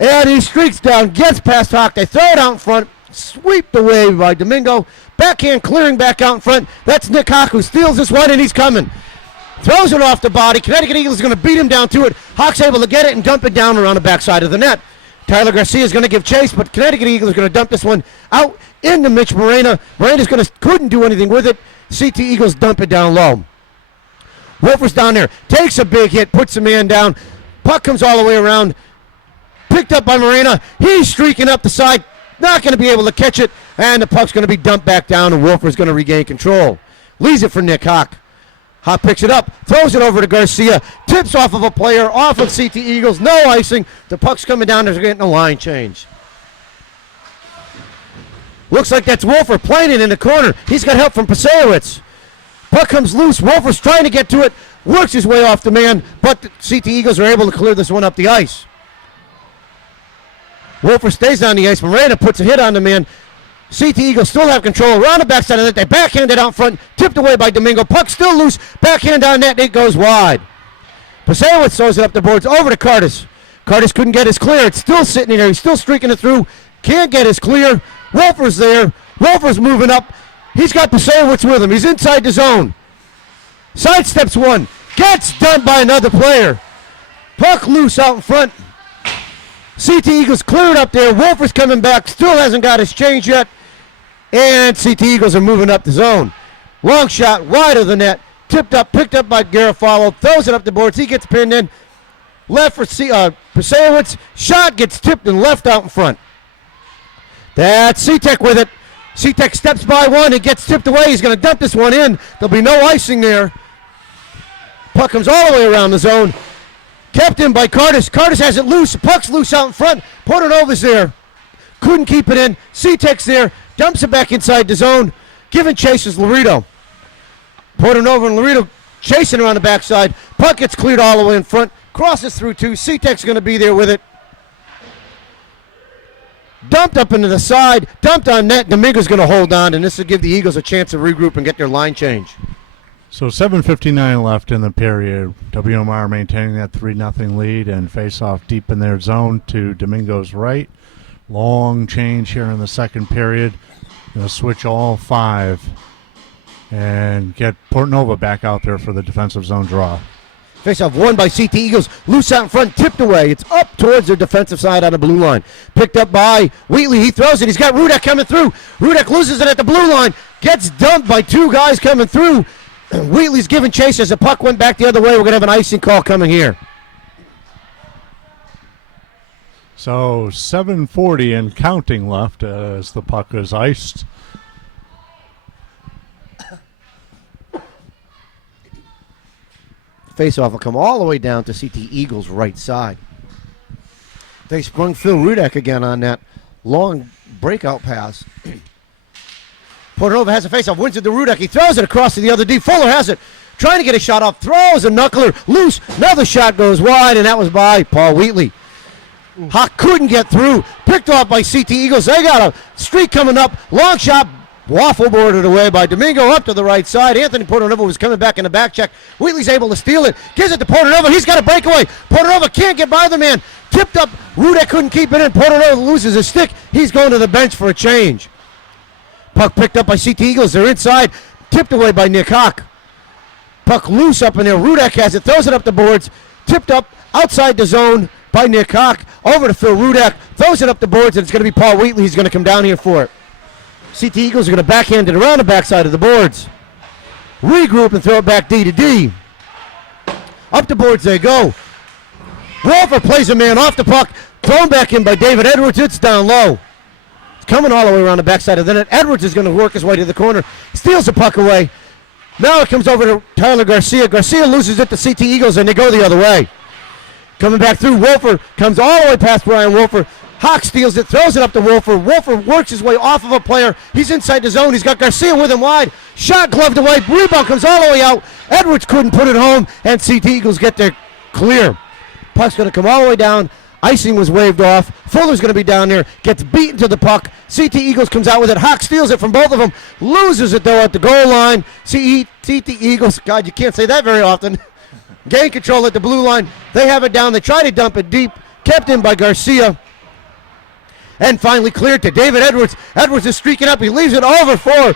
and he streaks down, gets past Hawk. They throw it out in front, swept away by Domingo. Backhand clearing back out in front. That's Nick Hawk who steals this one, and he's coming. Throws it off the body. Connecticut Eagles is going to beat him down to it. Hawk's able to get it and dump it down around the backside of the net. Tyler Garcia is going to give chase, but Connecticut Eagles is going to dump this one out into Mitch Morena. Morena's couldn't do anything with it. CT Eagles dump it down low. Wolfer's down there, takes a big hit, puts the man down. Puck comes all the way around. Picked up by Morena. He's streaking up the side. Not going to be able to catch it, and the puck's going to be dumped back down, and Wolfer's going to regain control. Leaves it for Nick Hawk. Hawk picks it up, throws it over to Garcia, tips off of a player, off of CT Eagles, no icing. The puck's coming down, they're getting a line change. Looks like that's Wolfer playing it in the corner. He's got help from Pasewicz. Puck comes loose, Wolfer's trying to get to it, works his way off the man, but the CT Eagles are able to clear this one up the ice. Wolfer stays on the ice, Morena puts a hit on the man. CT Eagles still have control around the backside of the net. They backhand it out front, tipped away by Domingo. Puck still loose, backhand on net, it goes wide. Pasewicz throws it up the boards, over to Curtis. Curtis couldn't get his clear, it's still sitting there, he's still streaking it through, can't get his clear. Wolfer's there, Wolfer's moving up. He's got Pasewicz with him, he's inside the zone. Sidesteps one, gets dumped by another player. Puck loose out in front. CT Eagles cleared up there, Wolfer's coming back, still hasn't got his change yet. And CT Eagles are moving up the zone. Long shot, wide of the net. Tipped up, picked up by Garofalo. Throws it up the boards. He gets pinned in. Left for Pasewicz. Shot gets tipped and left out in front. That's C-Tech with it. C-Tech steps by one. It gets tipped away. He's going to dump this one in. There'll be no icing there. Puck comes all the way around the zone. Kept in by Curtis. Curtis has it loose. The puck's loose out in front. Portanova's there. Couldn't keep it in. C-Tech's there. Dumps it back inside the zone. Giving chase is Laredo. Portanova and Laredo chasing around the backside. Puck gets cleared all the way in front. Crosses through two. C-Tech's going to be there with it. Dumped up into the side. Dumped on net. Domingo's going to hold on, and this will give the Eagles a chance to regroup and get their line change. So 7:59 left in the period. WMR maintaining that 3-0 lead and face off deep in their zone to Domingo's right. Long change here in the second period. They'll switch all five and get Portanova back out there for the defensive zone draw. Face-off won by CT Eagles. Loose out in front, tipped away. It's up towards the defensive side on the blue line. Picked up by Wheatley. He throws it. He's got Rudek coming through. Rudek loses it at the blue line. Gets dumped by two guys coming through. Wheatley's giving chase as the puck went back the other way. We're going to have an icing call coming here. So 7:40 and counting left as the puck is iced. Face-off will come all the way down to CT Eagles' right side. They sprung Phil Rudek again on that long breakout pass. Portanova has a face-off, wins it to Rudek. He throws it across to the other D. Fuller has it, trying to get a shot off, throws a knuckler, loose. Another shot goes wide, and that was by Paul Wheatley. Hawk couldn't get through. Picked off by CT Eagles. They got a streak coming up. Long shot, waffle boarded away by Domingo up to the right side. Anthony Portanova was coming back in the back check. Wheatley's able to steal it. Gives it to Portanova. He's got a breakaway. Portanova can't get by the man. Tipped up. Rudek couldn't keep it in. Portanova loses his stick. He's going to the bench for a change. Puck picked up by CT Eagles. They're inside. Tipped away by Nick Hawk. Puck loose up in there. Rudek has it. Throws it up the boards. Tipped up outside the zone by Nick Hawk. Over to Phil Rudek. Throws it up the boards, and it's going to be Paul Wheatley. He's going to come down here for it. CT Eagles are going to backhand it around the backside of the boards. Regroup and throw it back D to D. Up the boards they go. Wolfer plays a man off the puck. Thrown back in by David Edwards. It's down low. It's coming all the way around the backside of the net. Edwards is going to work his way to the corner. Steals the puck away. Now it comes over to Tyler Garcia. Garcia loses it to CT Eagles, and they go the other way. Coming back through, Wolfer comes all the way past Brian Wolfer. Hawk steals it, throws it up to Wolfer. Wolfer works his way off of a player. He's inside the zone. He's got Garcia with him wide. Shot gloved away. Rebound comes all the way out. Edwards couldn't put it home, and CT Eagles get there clear. Puck's going to come all the way down. Icing was waved off. Fuller's going to be down there. Gets beaten to the puck. CT Eagles comes out with it. Hawk steals it from both of them. Loses it, though, at the goal line. CT Eagles, God, you can't say that very often. Gain control at the blue line. They have it down. They try to dump it deep. Kept in by Garcia. And finally cleared to David Edwards. Edwards is streaking up. He leaves it over for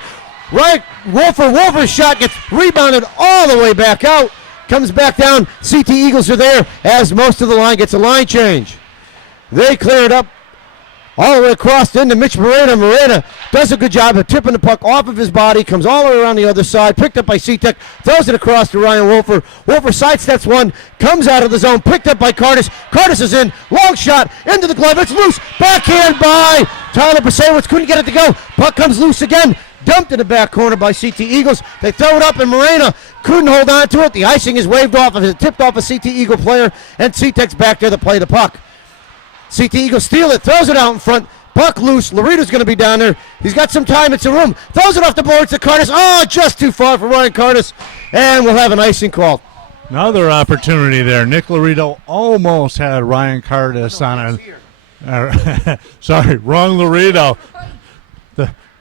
right. Wolfer's shot gets rebounded all the way back out. Comes back down. CT Eagles are there as most of the line gets a line change. They clear it up all the way across into Mitch Morena. Morena does a good job of tipping the puck off of his body. Comes all the way around the other side. Picked up by C-Tech. Throws it across to Ryan Wolfer. Wolfer sidesteps one. Comes out of the zone. Picked up by Curtis. Curtis is in. Long shot into the glove. It's loose. Backhand by Tyler Basewitz. Couldn't get it to go. Puck comes loose again. Dumped in the back corner by CT Eagles. They throw it up, and Morena couldn't hold on to it. The icing is waved off of it, tipped off a CT Eagle player, and C-Tech's back there to play the puck. CT Eagles steal it, throws it out in front. Puck loose. Laredo's going to be down there. He's got some time. It's a room. Throws it off the boards to Curtis. Oh, just too far for Ryan Curtis, and we'll have an icing call. Another opportunity there. Nick Laredo almost had Ryan Curtis on a. Sorry, wrong Laredo.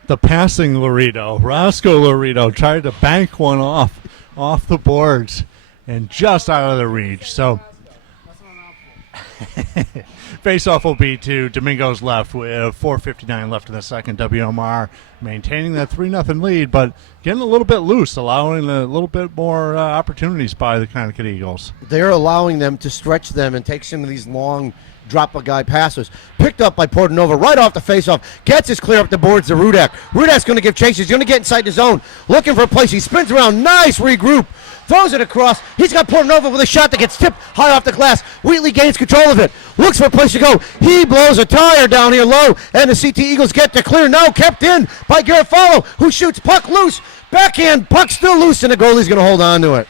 The passing Laredo, Roscoe Laredo, tried to bank one off the boards and just out of the reach. So face-off will be to Domingo's left with 4:59 left in the second. WMR maintaining that 3-0 lead, but getting a little bit loose, allowing a little bit more opportunities by the Connecticut Eagles. They're allowing them to stretch them and take some of these long drop-a-guy passes. Picked up by Portanova right off the face-off. Gets his clear up the boards to Rudak. Rudak's going to give chase. He's going to get inside the zone. Looking for a place. He spins around. Nice regroup. Throws it across. He's got Portanova with a shot that gets tipped high off the glass. Wheatley gains control of it. Looks for a place to go. He blows a tire down here low, and the CT Eagles get to clear. Now kept in by Garofalo, who shoots puck loose. Backhand. Puck still loose, and the goalie's going to hold on to it.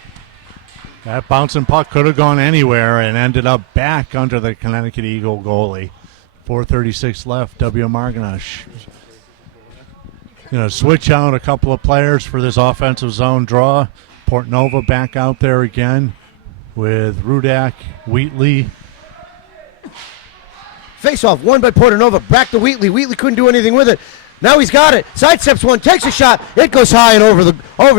That bouncing puck could have gone anywhere and ended up back under the Connecticut Eagle goalie. 4:36 left. WMR gonna switch out a couple of players for this offensive zone draw. Portanova back out there again with Rudak, Wheatley. Face-off, won by Portanova. Back to Wheatley. Wheatley couldn't do anything with it. Now he's got it. Sidesteps one, takes a shot. It goes high and over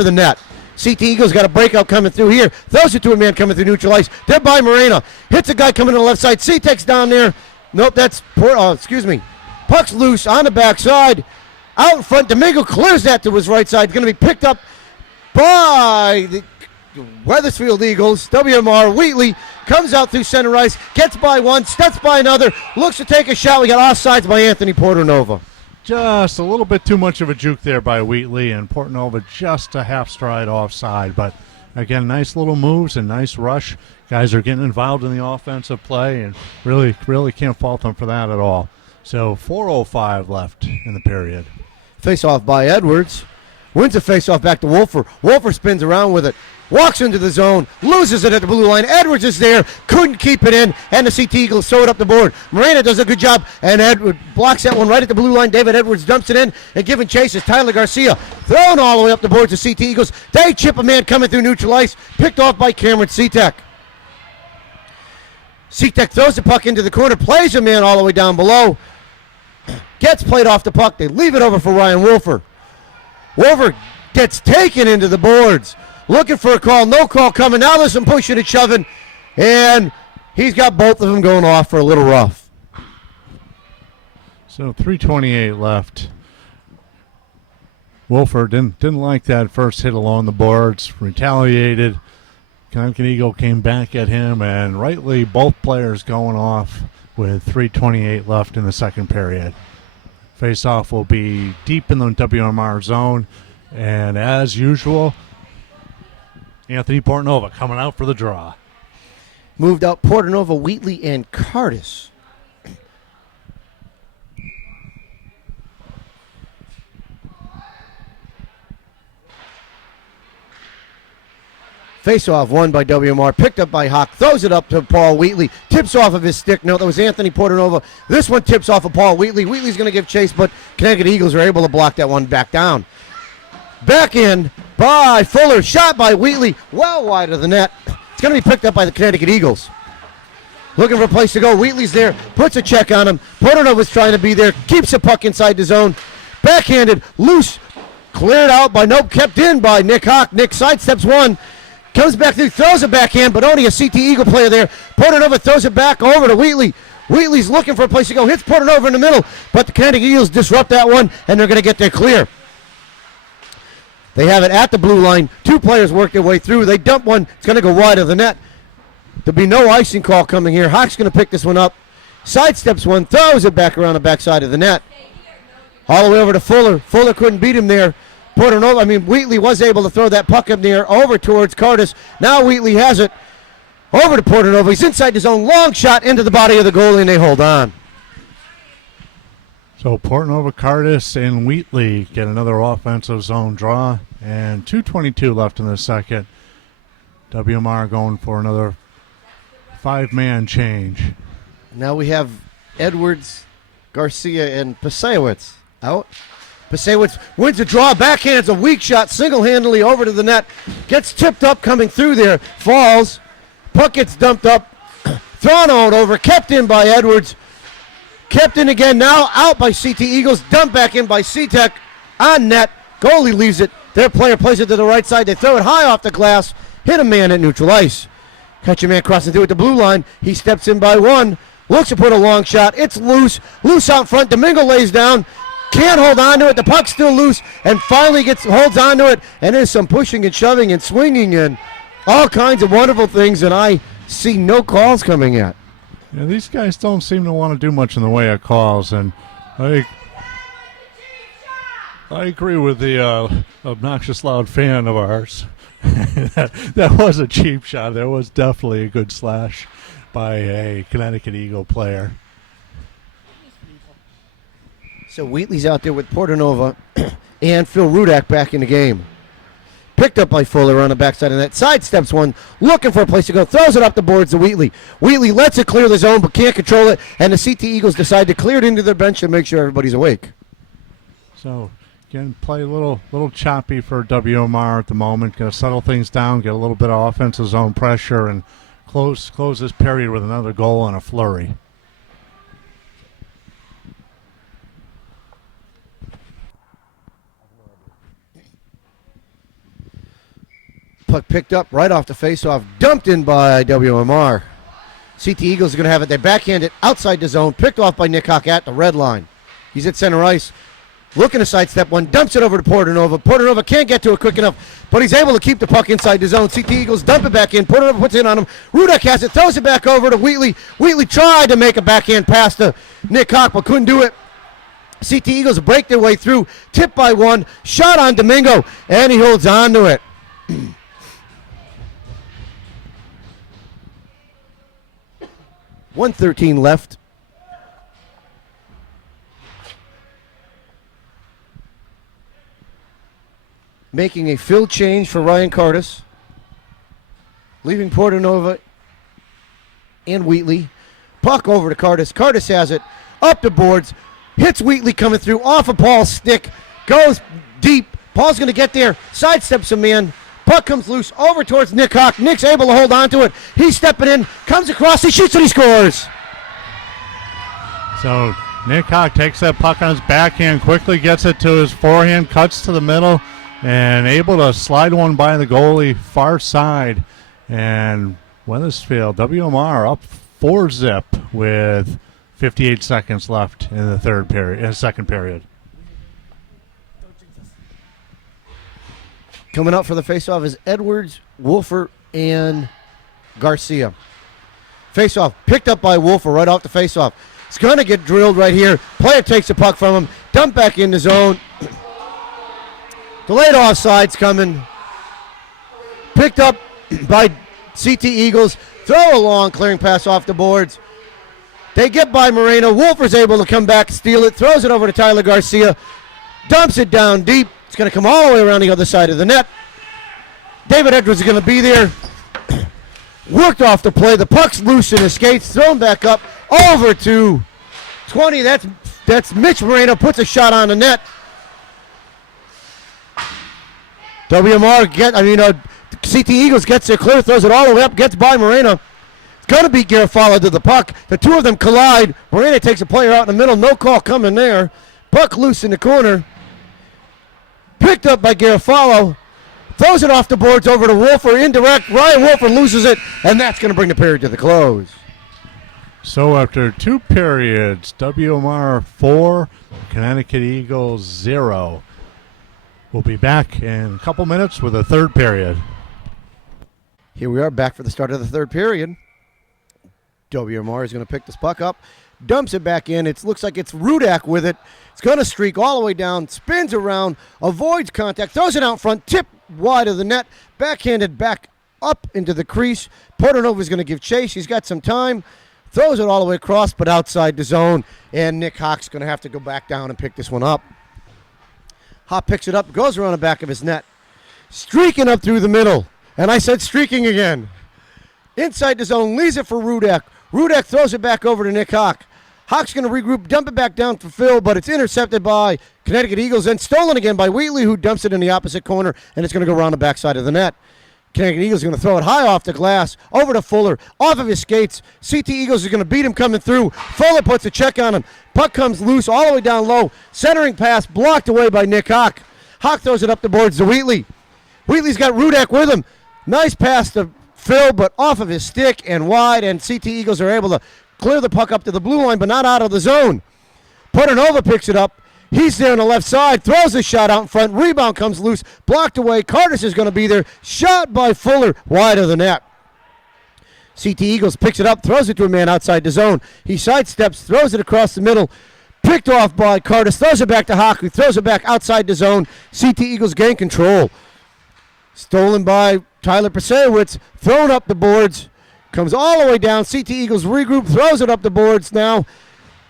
the net. CT Eagles got a breakout coming through here. Throws it to a man coming through neutral ice. Dead by Morena. Hits a guy coming to the left side. C-Tech's down there. Nope, that's Puck's loose on the backside. Out in front. Domingo clears that to his right side. It's going to be picked up by the Weathersfield Eagles. WMR Wheatley comes out through center ice. Gets by one. Steps by another. Looks to take a shot. We got offsides by Anthony Portanova. Just a little bit too much of a juke there by Wheatley, and Portanova just a half stride offside. But again, nice little moves and nice rush. Guys are getting involved in the offensive play, and really can't fault them for that at all. So 4:05 left in the period. Face-off by Edwards. Wins the face-off back to Wolfer. Wolfer spins around with it. Walks into the zone. Loses it at the blue line. Edwards is there. Couldn't keep it in. And the CT Eagles throw it up the board. Morena does a good job. And Edwards blocks that one right at the blue line. David Edwards dumps it in. And giving chase is Tyler Garcia. Thrown all the way up the board to CT Eagles. They chip a man coming through neutral ice. Picked off by Cameron C-Tech. C-Tech throws the puck into the corner. Plays a man all the way down below. Gets played off the puck. They leave it over for Ryan Wolfer. Wolfer gets taken into the boards. Looking for a call. No call coming. Now there's some pushing and shoving. And he's got both of them going off for a little rough. So 3:28 left. Wolfer didn't like that first hit along the boards. Retaliated. Connecticut Eagle came back at him, and rightly both players going off with 3:28 left in the second period. Face-off will be deep in the WMR zone, and as usual, Anthony Portanova coming out for the draw. Moved out Portanova, Wheatley, and Curtis. Face-off won by WMR, picked up by Hawk, throws it up to Paul Wheatley, tips off of his stick. No, that was Anthony Portanova. This one tips off of Paul Wheatley. Wheatley's going to give chase, but Connecticut Eagles are able to block that one back down. Back in by Fuller, shot by Wheatley, well wide of the net. It's going to be picked up by the Connecticut Eagles. Looking for a place to go. Wheatley's there, puts a check on him. Portanova's trying to be there, keeps the puck inside the zone. Backhanded, loose, cleared out by, nope, kept in by Nick Hawk. Nick sidesteps one. Comes back through, throws it backhand, but only a CT Eagle player there. Portanova throws it back over to Wheatley. Wheatley's looking for a place to go. Hits Portanova in the middle, but the Connecticut Eagles disrupt that one, and they're going to get there clear. They have it at the blue line. Two players work their way through. They dump one. It's going to go wide of the net. There'll be no icing call coming here. Hawk's going to pick this one up. Sidesteps one, throws it back around the backside of the net. All the way over to Fuller. Fuller couldn't beat him there. Wheatley was able to throw that puck up there over towards Curtis. Now Wheatley has it over to Portanova. He's inside his own, long shot into the body of the goalie, and they hold on. So Portanova, Curtis, and Wheatley get another offensive zone draw, and 2:22 left in the second. WMR going for another 5-man change. Now we have Edwards, Garcia, and Pasewicz out. Pasewicz wins the draw, backhands a weak shot single-handedly over to the net. Gets tipped up coming through there, falls. Puck gets dumped up, thrown out over, kept in by Edwards. Kept in again, now out by CT Eagles, dumped back in by C-Tech on net. Goalie leaves it. Their player plays it to the right side. They throw it high off the glass, hit a man at neutral ice. Catch a man crossing through at the blue line. He steps in by one, looks to put a long shot. It's loose out front. Domingo lays down. Can't hold on to it. The puck's still loose, and finally holds on to it. And there's some pushing and shoving and swinging and all kinds of wonderful things, and I see no calls coming yet. Yeah, these guys don't seem to want to do much in the way of calls, and I agree with the obnoxious loud fan of ours. that was a cheap shot. There was definitely a good slash by a Connecticut Eagle player. So Wheatley's out there with Portanova and Phil Rudak back in the game. Picked up by Fuller on the backside of that. Sidesteps one, looking for a place to go. Throws it up the boards to Wheatley. Wheatley lets it clear the zone but can't control it, and the CT Eagles decide to clear it into their bench and make sure everybody's awake. So, again, play a little choppy for WMR at the moment. Going to settle things down, get a little bit of offensive zone pressure, and close this period with another goal and a flurry. Puck picked up right off the faceoff, dumped in by WMR. CT Eagles are going to have it. They backhand it outside the zone, picked off by Nick Hawk at the red line. He's at center ice, looking to sidestep one, dumps it over to Portanova. Portanova can't get to it quick enough, but he's able to keep the puck inside the zone. CT Eagles dump it back in. Portanova puts it on him. Rudak has it, throws it back over to Wheatley. Wheatley tried to make a backhand pass to Nick Hawk, but couldn't do it. CT Eagles break their way through, tipped by one, shot on Domingo, and he holds on to it. 1:13 left. Making a field change for Ryan Curtis. Leaving Portanova and Wheatley. Puck over to Curtis. Curtis has it. Up the boards. Hits Wheatley coming through. Off of Paul's stick. Goes deep. Paul's going to get there. Sidesteps a man. Puck comes loose over towards Nick Hawk. Nick's able to hold on to it. He's stepping in, comes across, he shoots and he scores. So Nick Hawk takes that puck on his backhand, quickly gets it to his forehand, cuts to the middle, and able to slide one by the goalie far side. And Wethersfield, WMR up 4-0 with 58 seconds left in the second period. Coming out for the faceoff is Edwards, Wolfer, and Garcia. Faceoff picked up by Wolfer right off the faceoff. It's going to get drilled right here. Player takes the puck from him, dump back in the zone. Delayed offside's coming. Picked up by CT Eagles. Throw a long clearing pass off the boards. They get by Moreno. Wolfer's able to come back, steal it, throws it over to Tyler Garcia, dumps it down deep. It's going to come all the way around the other side of the net. David Edwards is going to be there. Worked off the play. The puck's loose in his skates. Thrown back up over to 20. That's Mitch Moreno. Puts a shot on the net. CT Eagles gets it clear. Throws it all the way up. Gets by Moreno. It's going to beat Garofalo to the puck. The two of them collide. Moreno takes a player out in the middle. No call coming there. Puck loose in the corner. Picked up by Garofalo. Throws it off the boards over to Wolfer. Indirect. Ryan Wolfer loses it. And that's going to bring the period to the close. So after 2 periods, WMR 4, Connecticut Eagles 0. We'll be back in a couple minutes with a third period. Here we are back for the start of the third period. WMR is going to pick this puck up, dumps it back in. It looks like it's Rudak with it. It's going to streak all the way down, spins around, avoids contact, throws it out front, tip wide of the net, backhanded back up into the crease. Portanova is going to give chase. He's got some time. Throws it all the way across, but outside the zone. And Nick Hawk's going to have to go back down and pick this one up. Hawk picks it up, goes around the back of his net. Streaking up through the middle. And I said streaking again. Inside the zone, leaves it for Rudak. Rudak throws it back over to Nick Hawk. Hawk's going to regroup, dump it back down for Phil, but it's intercepted by Connecticut Eagles and stolen again by Wheatley, who dumps it in the opposite corner, and it's going to go around the backside of the net. Connecticut Eagles are going to throw it high off the glass, over to Fuller, off of his skates. CT Eagles are going to beat him coming through. Fuller puts a check on him. Puck comes loose all the way down low. Centering pass blocked away by Nick Hawk. Hawk throws it up the boards to Wheatley. Wheatley's got Rudak with him. Nice pass to Phil, but off of his stick and wide, and CT Eagles are able to clear the puck up to the blue line, but not out of the zone. Portanova picks it up. He's there on the left side, throws a shot out in front. Rebound comes loose, blocked away. Cardis is going to be there. Shot by Fuller, wide of the net. CT Eagles picks it up, throws it to a man outside the zone. He sidesteps, throws it across the middle. Picked off by Cardis, throws it back to Hawk, who throws it back outside the zone. CT Eagles gain control. Stolen by Tyler Prasewicz, thrown up the boards. Comes all the way down. CT Eagles regroup, throws it up the boards now.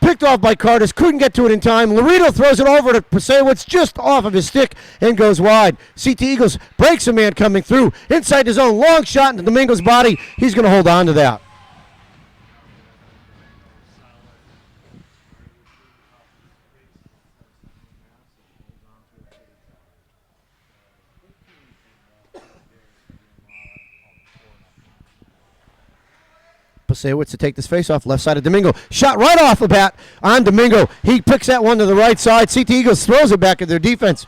Picked off by Cardis, couldn't get to it in time. Laredo throws it over to Prasewicz just off of his stick and goes wide. CT Eagles breaks a man coming through. Inside his own, long shot into Domingo's body. He's going to hold on to that. Pasewicz to take this face-off, left side of Domingo. Shot right off the bat on Domingo. He picks that one to the right side. CT Eagles throws it back at their defense.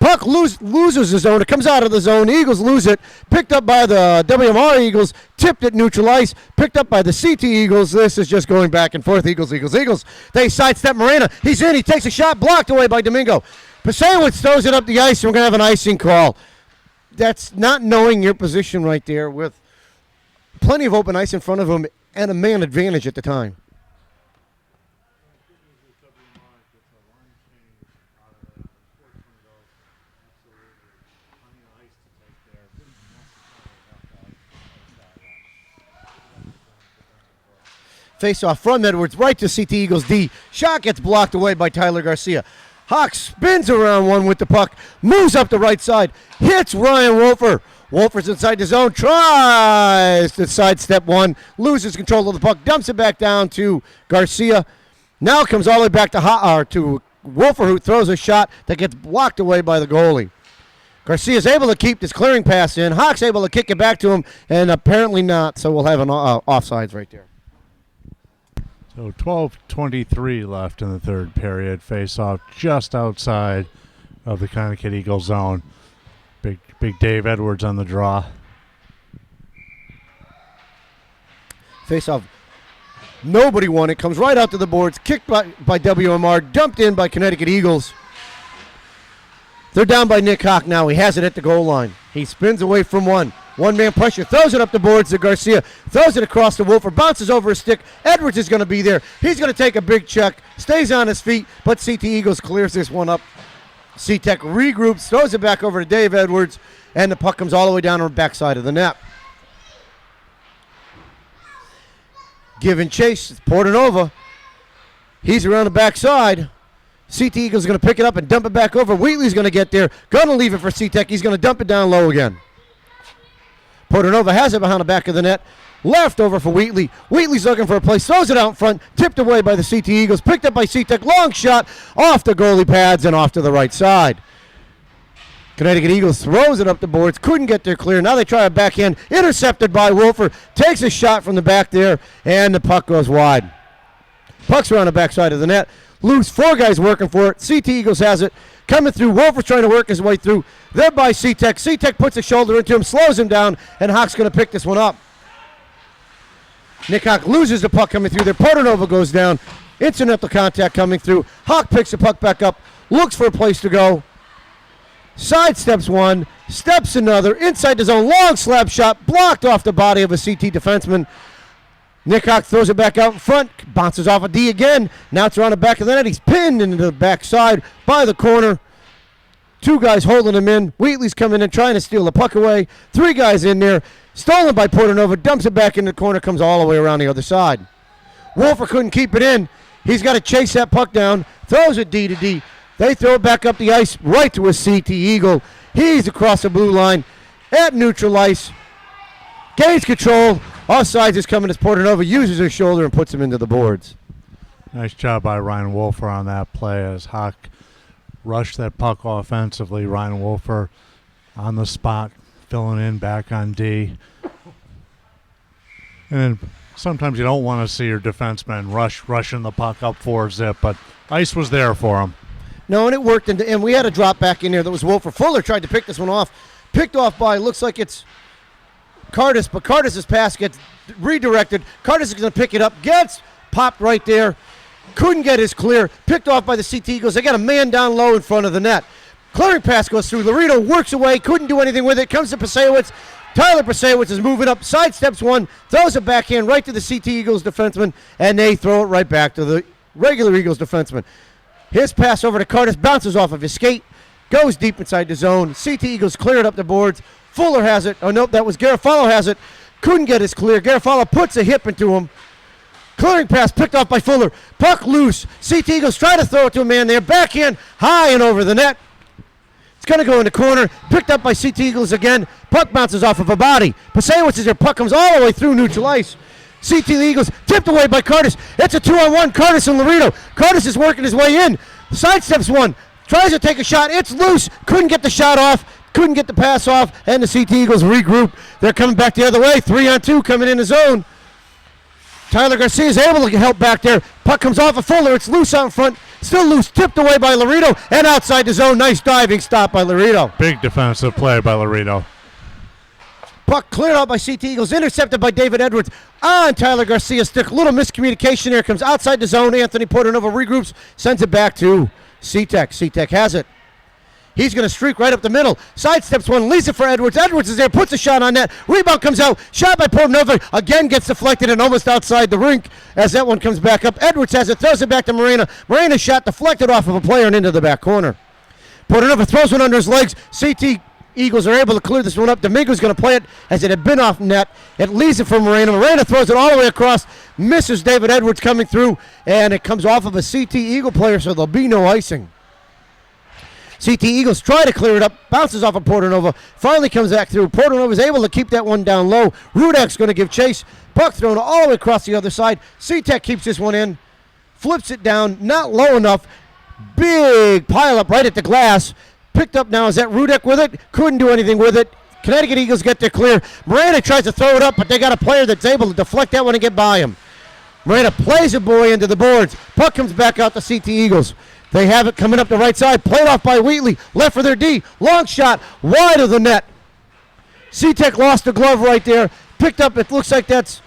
Puck loses the zone. It comes out of the zone. The Eagles lose it. Picked up by the WMR Eagles. Tipped it neutral ice. Picked up by the CT Eagles. This is just going back and forth. Eagles, Eagles, Eagles. They sidestep Morena. He's in. He takes a shot. Blocked away by Domingo. Pasewicz throws it up the ice, and we're going to have an icing call. That's not knowing your position right there with plenty of open ice in front of him and a man advantage at the time. Face off from Edwards right to CT Eagles D. Shot gets blocked away by Tyler Garcia. Hawk spins around one with the puck, moves up the right side, hits Ryan Wolfer. Wolfer's inside the zone, tries to sidestep one, loses control of the puck, dumps it back down to Garcia. Now comes all the way back to Wolfer, who throws a shot that gets blocked away by the goalie. Garcia's able to keep this clearing pass in. Hawk's able to kick it back to him, and apparently not, so we'll have an offsides right there. So 12:23 left in the third period. Face off just outside of the Connecticut Eagle zone. Big Dave Edwards on the draw. Face off. Nobody won it. Comes right out to the boards. Kicked by WMR. Dumped in by Connecticut Eagles. They're down by Nick Hawk now. He has it at the goal line. He spins away from one. One-man pressure. Throws it up the boards to Garcia. Throws it across to Wolfer. Bounces over his stick. Edwards is going to be there. He's going to take a big check. Stays on his feet, but CT Eagles clears this one up. C-Tech regroups, throws it back over to Dave Edwards, and the puck comes all the way down on the backside of the net. Giving chase, it's Portanova. He's around the backside. CT Eagles is going to pick it up and dump it back over. Wheatley's going to get there. Going to leave it for C-Tech. He's going to dump it down low again. Portanova has it behind the back of the net. Left over for Wheatley. Wheatley's looking for a place. Throws it out in front. Tipped away by the CT Eagles. Picked up by CTEC. Long shot off the goalie pads and off to the right side. Connecticut Eagles throws it up the boards. Couldn't get there clear. Now they try a backhand. Intercepted by Wolfer. Takes a shot from the back there, and the puck goes wide. Puck's around the backside of the net. Loose. 4 guys working for it. CT Eagles has it. Coming through. Wolfer's trying to work his way through. There by CTEC. CTEC puts a shoulder into him, slows him down, and Hawk's going to pick this one up. Nick Hawk loses the puck coming through there. Portanova goes down. Incidental contact coming through. Hawk picks the puck back up. Looks for a place to go. Sidesteps one, steps another, inside the zone, long slap shot, blocked off the body of a CT defenseman. Nick Hawk throws it back out in front, bounces off a D again. Now it's around the back of the net. He's pinned into the backside by the corner. 2 guys holding him in. Wheatley's coming in, trying to steal the puck away. 3 guys in there, stolen by Portanova, dumps it back in the corner, comes all the way around the other side. Wolfer couldn't keep it in. He's got to chase that puck down, throws it D to D. They throw it back up the ice right to a CT Eagle. He's across the blue line at neutral ice. Gains control. Offsides is coming as Portanova uses his shoulder and puts him into the boards. Nice job by Ryan Wolfer on that play as Hawk rushed that puck offensively. Ryan Wolfer on the spot, filling in back on D. And sometimes you don't want to see your defenseman rushing the puck up 4-zip, but ice was there for him. No, and it worked, and we had a drop back in there that was Wolfer. Fuller tried to pick this one off. Picked off by, looks like it's Cardis, but Cardis' pass gets redirected. Cardis is going to pick it up, gets popped right there. Couldn't get his clear. Picked off by the CT Eagles. They got a man down low in front of the net. Clearing pass goes through. Laredo works away, couldn't do anything with it. Comes to Pasewicz. Tyler Pasewicz is moving up, sidesteps one, throws a backhand right to the CT Eagles defenseman, and they throw it right back to the regular Eagles defenseman. His pass over to Cardis bounces off of his skate, goes deep inside the zone. CT Eagles cleared up the boards. Fuller has it. Oh, nope, that was Garofalo has it. Couldn't get his clear. Garofalo puts a hip into him. Clearing pass picked off by Fuller. Puck loose. CT Eagles try to throw it to a man there. Backhand high and over the net. It's going to go in the corner. Picked up by CT Eagles again. Puck bounces off of a body. Pasewicz is there. Puck comes all the way through neutral ice. CT Eagles tipped away by Cardis. It's a 2-on-1. Cardis and Laredo. Cardis is working his way in. Sidesteps one. Tries to take a shot. It's loose. Couldn't get the shot off. Couldn't get the pass off. And the CT Eagles regroup. They're coming back the other way. 3-on-2 coming in the zone. Tyler Garcia is able to help back there. Puck comes off of Fuller. It's loose out in front. Still loose. Tipped away by Laredo. And outside the zone. Nice diving stop by Laredo. Big defensive play by Laredo. Puck cleared out by CT Eagles. Intercepted by David Edwards on Tyler Garcia's stick. Little miscommunication there. Comes outside the zone. Anthony Portanova regroups. Sends it back to CTEC. CTEC has it. He's going to streak right up the middle. Sidesteps one, leaves it for Edwards. Edwards is there, puts a shot on net. Rebound comes out. Shot by Portanova. Again gets deflected and almost outside the rink as that one comes back up. Edwards has it, throws it back to Morena. Morena's shot deflected off of a player and into the back corner. Portanova throws one under his legs. CT Eagles are able to clear this one up. Domingo's going to play it as it had been off net. It leaves it for Morena. Morena throws it all the way across. Misses David Edwards coming through. And it comes off of a CT Eagle player, so there'll be no icing. CT Eagles try to clear it up. Bounces off of Portanova. Finally comes back through. Portanova is able to keep that one down low. Rudak's going to give chase. Puck thrown all the way across the other side. CTEC keeps this one in. Flips it down. Not low enough. Big pile up right at the glass. Picked up now. Is that Rudek with it? Couldn't do anything with it. Connecticut Eagles get their clear. Miranda tries to throw it up, but they got a player that's able to deflect that one and get by him. Miranda plays a boy into the boards. Puck comes back out to CT Eagles. They have it coming up the right side. Played off by Wheatley. Left for their D. Long shot. Wide of the net. CTEC lost the glove right there. Picked up. It looks like that's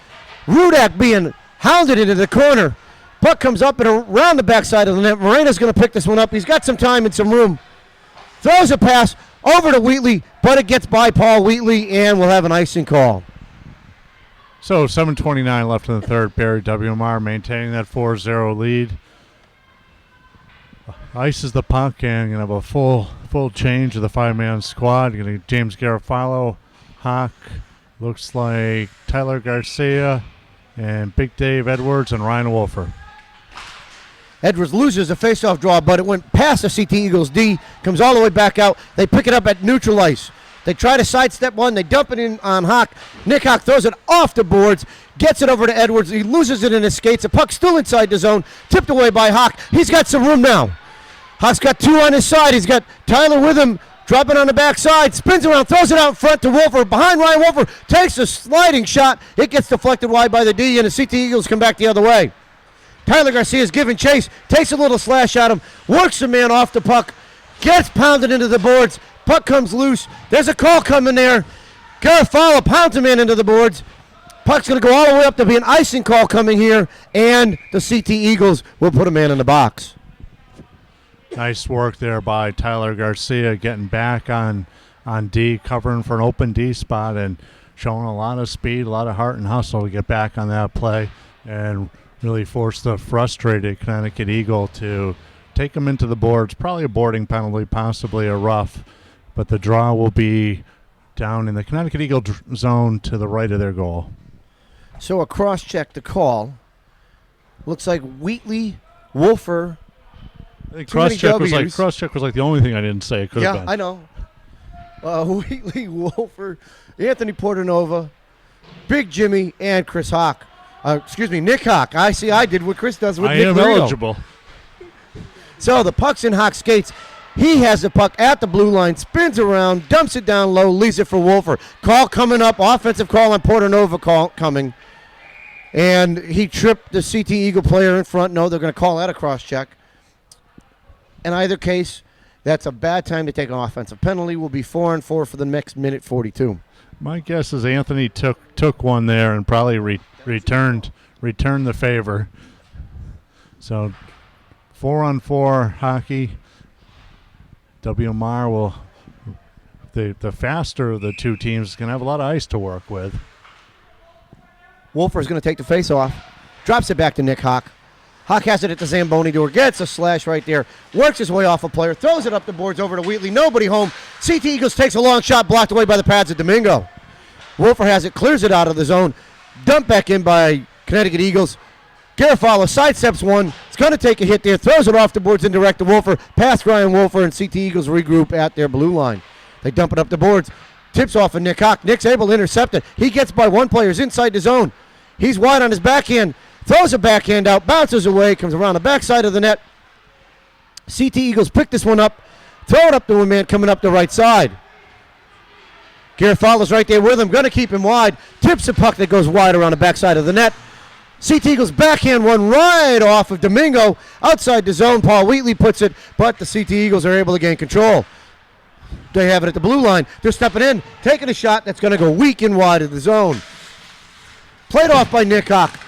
Rudak being hounded into the corner. Puck comes up and around the backside of the net. Morena's going to pick this one up. He's got some time and some room. Throws a pass over to Wheatley, but it gets by Paul Wheatley, and we'll have an icing call. So 7:29 left in the third period. WMR maintaining that 4-0 lead. Ices the puck and going to have a full change of the 5-man squad. Going to James Garofalo, Hawk, looks like Tyler Garcia, and Big Dave Edwards and Ryan Wolfer. Edwards loses a faceoff draw, but it went past the CT Eagles D, comes all the way back out. They pick it up at neutral ice. They try to sidestep one. They dump it in on Hawk. Nick Hawk throws it off the boards, gets it over to Edwards. He loses it in his skates. The puck still inside the zone, tipped away by Hawk. He's got some room now. Hawk's got 2 on his side. He's got Tyler with him, dropping on the backside, spins around, throws it out in front to Wolfer. Behind Ryan Wolfer, takes a sliding shot. It gets deflected wide by the D, and the CT Eagles come back the other way. Tyler Garcia's giving chase, takes a little slash at him, works the man off the puck, gets pounded into the boards. Puck comes loose. There's a call coming there. Garofalo pounds a man into the boards. Puck's going to go all the way up to be an icing call coming here, and the CT Eagles will put a man in the box. Nice work there by Tyler Garcia, getting back on D, covering for an open D spot, and showing a lot of speed, a lot of heart and hustle to get back on that play and really force the frustrated Connecticut Eagle to take him into the boards. Probably a boarding penalty, possibly a rough, but the draw will be down in the Connecticut Eagle zone to the right of their goal. So a cross-check to call. Looks like Wheatley, Wolfer. I think cross-check was like the only thing I didn't say. It could have been. Yeah, I know. Wheatley, Wolfer, Anthony Portanova, Big Jimmy, and Chris Hawk. Nick Hawk. I did what Chris does with Nick am Lorito. eligible. So the puck's in Hawk's skates. He has the puck at the blue line, spins around, dumps it down low, leaves it for Wolfer. Call coming up, offensive call on Portanova coming. And he tripped the CT Eagle player in front. No, they're going to call that a cross-check. In either case, that's a bad time to take an offensive penalty. Will be 4-on-4 for the next minute 42. My guess is Anthony took one there and probably returned the favor. So 4-on-4 hockey. WMR will, the faster of the two teams, is going to have a lot of ice to work with. Wolfer's going to take the face-off, drops it back to Nick Hawk. Hawk has it at the Zamboni door, gets a slash right there, works his way off a player, throws it up the boards over to Wheatley. Nobody home. CT Eagles takes a long shot, blocked away by the pads of Domingo. Wolfer has it, clears it out of the zone, dumped back in by Connecticut Eagles. Garofalo sidesteps one. It's going to take a hit there. Throws it off the boards and direct to Wolfer. Past Ryan Wolfer, and CT Eagles regroup at their blue line. They dump it up the boards. Tips off of Nick Hawk. Nick's able to intercept it. He gets by one player. He's inside the zone. He's wide on his backhand. Throws a backhand out. Bounces away. Comes around the backside of the net. CT Eagles pick this one up. Throw it up to a man coming up the right side. Garofalo's right there with him. Going to keep him wide. Tips a puck that goes wide around the backside of the net. CT Eagles backhand one right off of Domingo outside the zone. Paul Wheatley puts it, but the CT Eagles are able to gain control. They have it at the blue line. They're stepping in, taking a shot that's going to go weak and wide of the zone. Played off by Nick Hawk.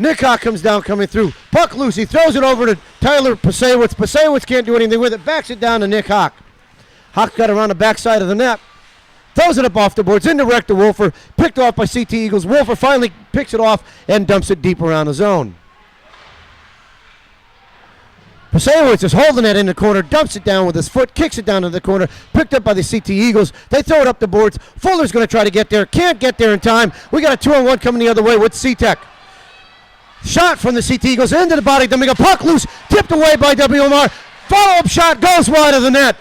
Nick Hawk comes down, coming through. Puck loose. He throws it over to Tyler Pasewicz. Pasewicz can't do anything with it. Backs it down to Nick Hawk. Hawk got around the backside of the net. Throws it up off the boards, indirect to Wolfer, picked off by CT Eagles. Wolfer finally picks it off and dumps it deep around the zone. Pasewicz is holding it in the corner, dumps it down with his foot, kicks it down to the corner, picked up by the CT Eagles. They throw it up the boards. Fuller's going to try to get there, can't get there in time. We got a 2-on-1 coming the other way with C-Tech. Shot from the CT Eagles into the body. Domingo, puck loose, tipped away by WMR. Follow-up shot goes wide of the net.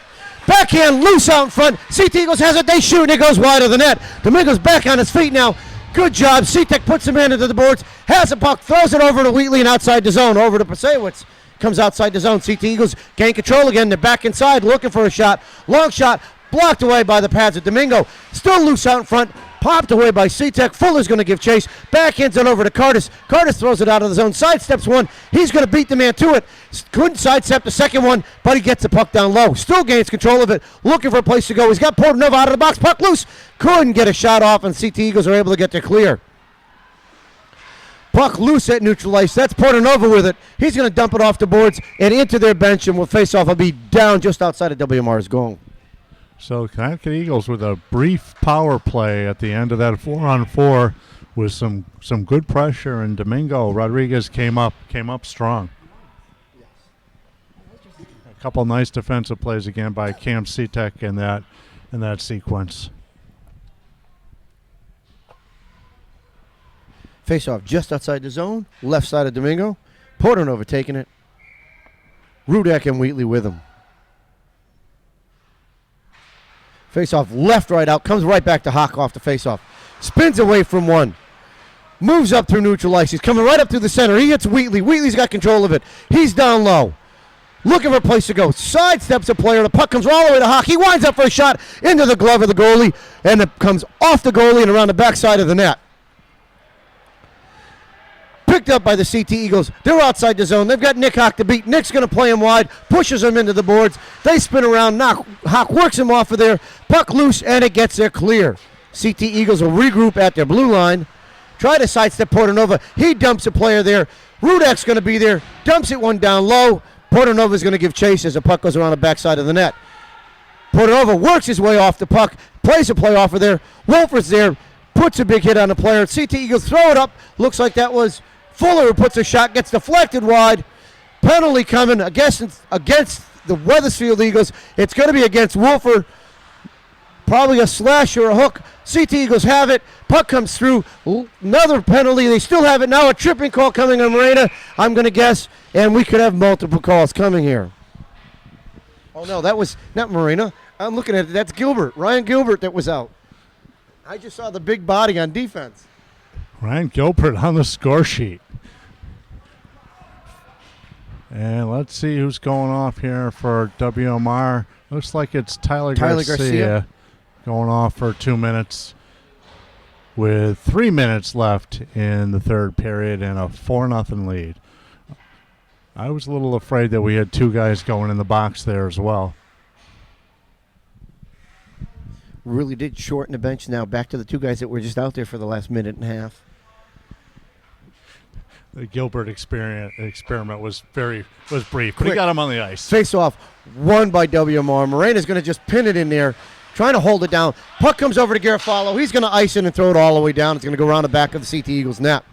Backhand loose out in front. CT Eagles has it. They shoot, and it goes wide of the net. Domingo's back on his feet now. Good job. C-Tech puts him into the boards. Has the puck. Throws it over to Wheatley and outside the zone. Over to Pasewicz. Comes outside the zone. CT Eagles gain control again. They're back inside looking for a shot. Long shot. Blocked away by the pads of Domingo. Still loose out in front. Popped away by C-Tech. Fuller's going to give chase. Backhands it over to Curtis. Curtis throws it out of the zone. Sidesteps one. He's going to beat the man to it. Couldn't sidestep the second one, but he gets the puck down low. Still gains control of it. Looking for a place to go. He's got Portanova out of the box. Puck loose. Couldn't get a shot off, and CT Eagles are able to get there clear. Puck loose at neutral ice. That's Portanova with it. He's going to dump it off the boards and into their bench, and will face off. Will be down just outside of WMR's goal. So Connecticut Eagles with a brief power play at the end of that 4-on-4 with some good pressure, and Domingo Rodriguez came up strong. A couple nice defensive plays again by Cam C-Tech in that sequence. Face off just outside the zone, left side of Domingo. Portanova taking it. Rudek and Wheatley with him. Face-off left, right out. Comes right back to Hawk off the face-off. Spins away from one. Moves up through neutral ice. He's coming right up through the center. He hits Wheatley. Wheatley's got control of it. He's down low. Looking for a place to go. Sidesteps a player. The puck comes all the way to Hawk. He winds up for a shot into the glove of the goalie. And it comes off the goalie and around the backside of the net. Picked up by the CT Eagles. They're outside the zone. They've got Nick Hawk to beat. Nick's going to play him wide. Pushes him into the boards. They spin around. Hawk works him off of there. Puck loose, and it gets there clear. CT Eagles will regroup at their blue line. Try to sidestep Portanova. He dumps a player there. Rudak's going to be there. Dumps it one down low. Portanova's going to give chase as the puck goes around the backside of the net. Portanova works his way off the puck. Plays a play off of there. Wolfer's there. Puts a big hit on the player. CT Eagles throw it up. Looks like that was Fuller who puts a shot. Gets deflected wide. Penalty coming against the Wethersfield Eagles. It's going to be against Wolfer. Probably a slash or a hook. CT Eagles have it. Puck comes through. Another penalty. They still have it now. A tripping call coming on Morena, I'm going to guess. And we could have multiple calls coming here. Oh, no, that was not Morena. I'm looking at it. That's Gilbert. Ryan Gilbert that was out. I just saw the big body on defense. Ryan Gilbert on the score sheet. And let's see who's going off here for WMR. Looks like it's Tyler Garcia going off for 2 minutes with 3 minutes left in the third period and a 4-0 lead. I was a little afraid that we had two guys going in the box there as well. Really did shorten the bench now. Back to the two guys that were just out there for the last minute and a half. The Gilbert experiment was brief, but he got him on the ice. Face-off won by WMR. Morena's going to just pin it in there, trying to hold it down. Puck comes over to Garofalo. He's going to ice it and throw it all the way down. It's going to go around the back of the CT Eagles net.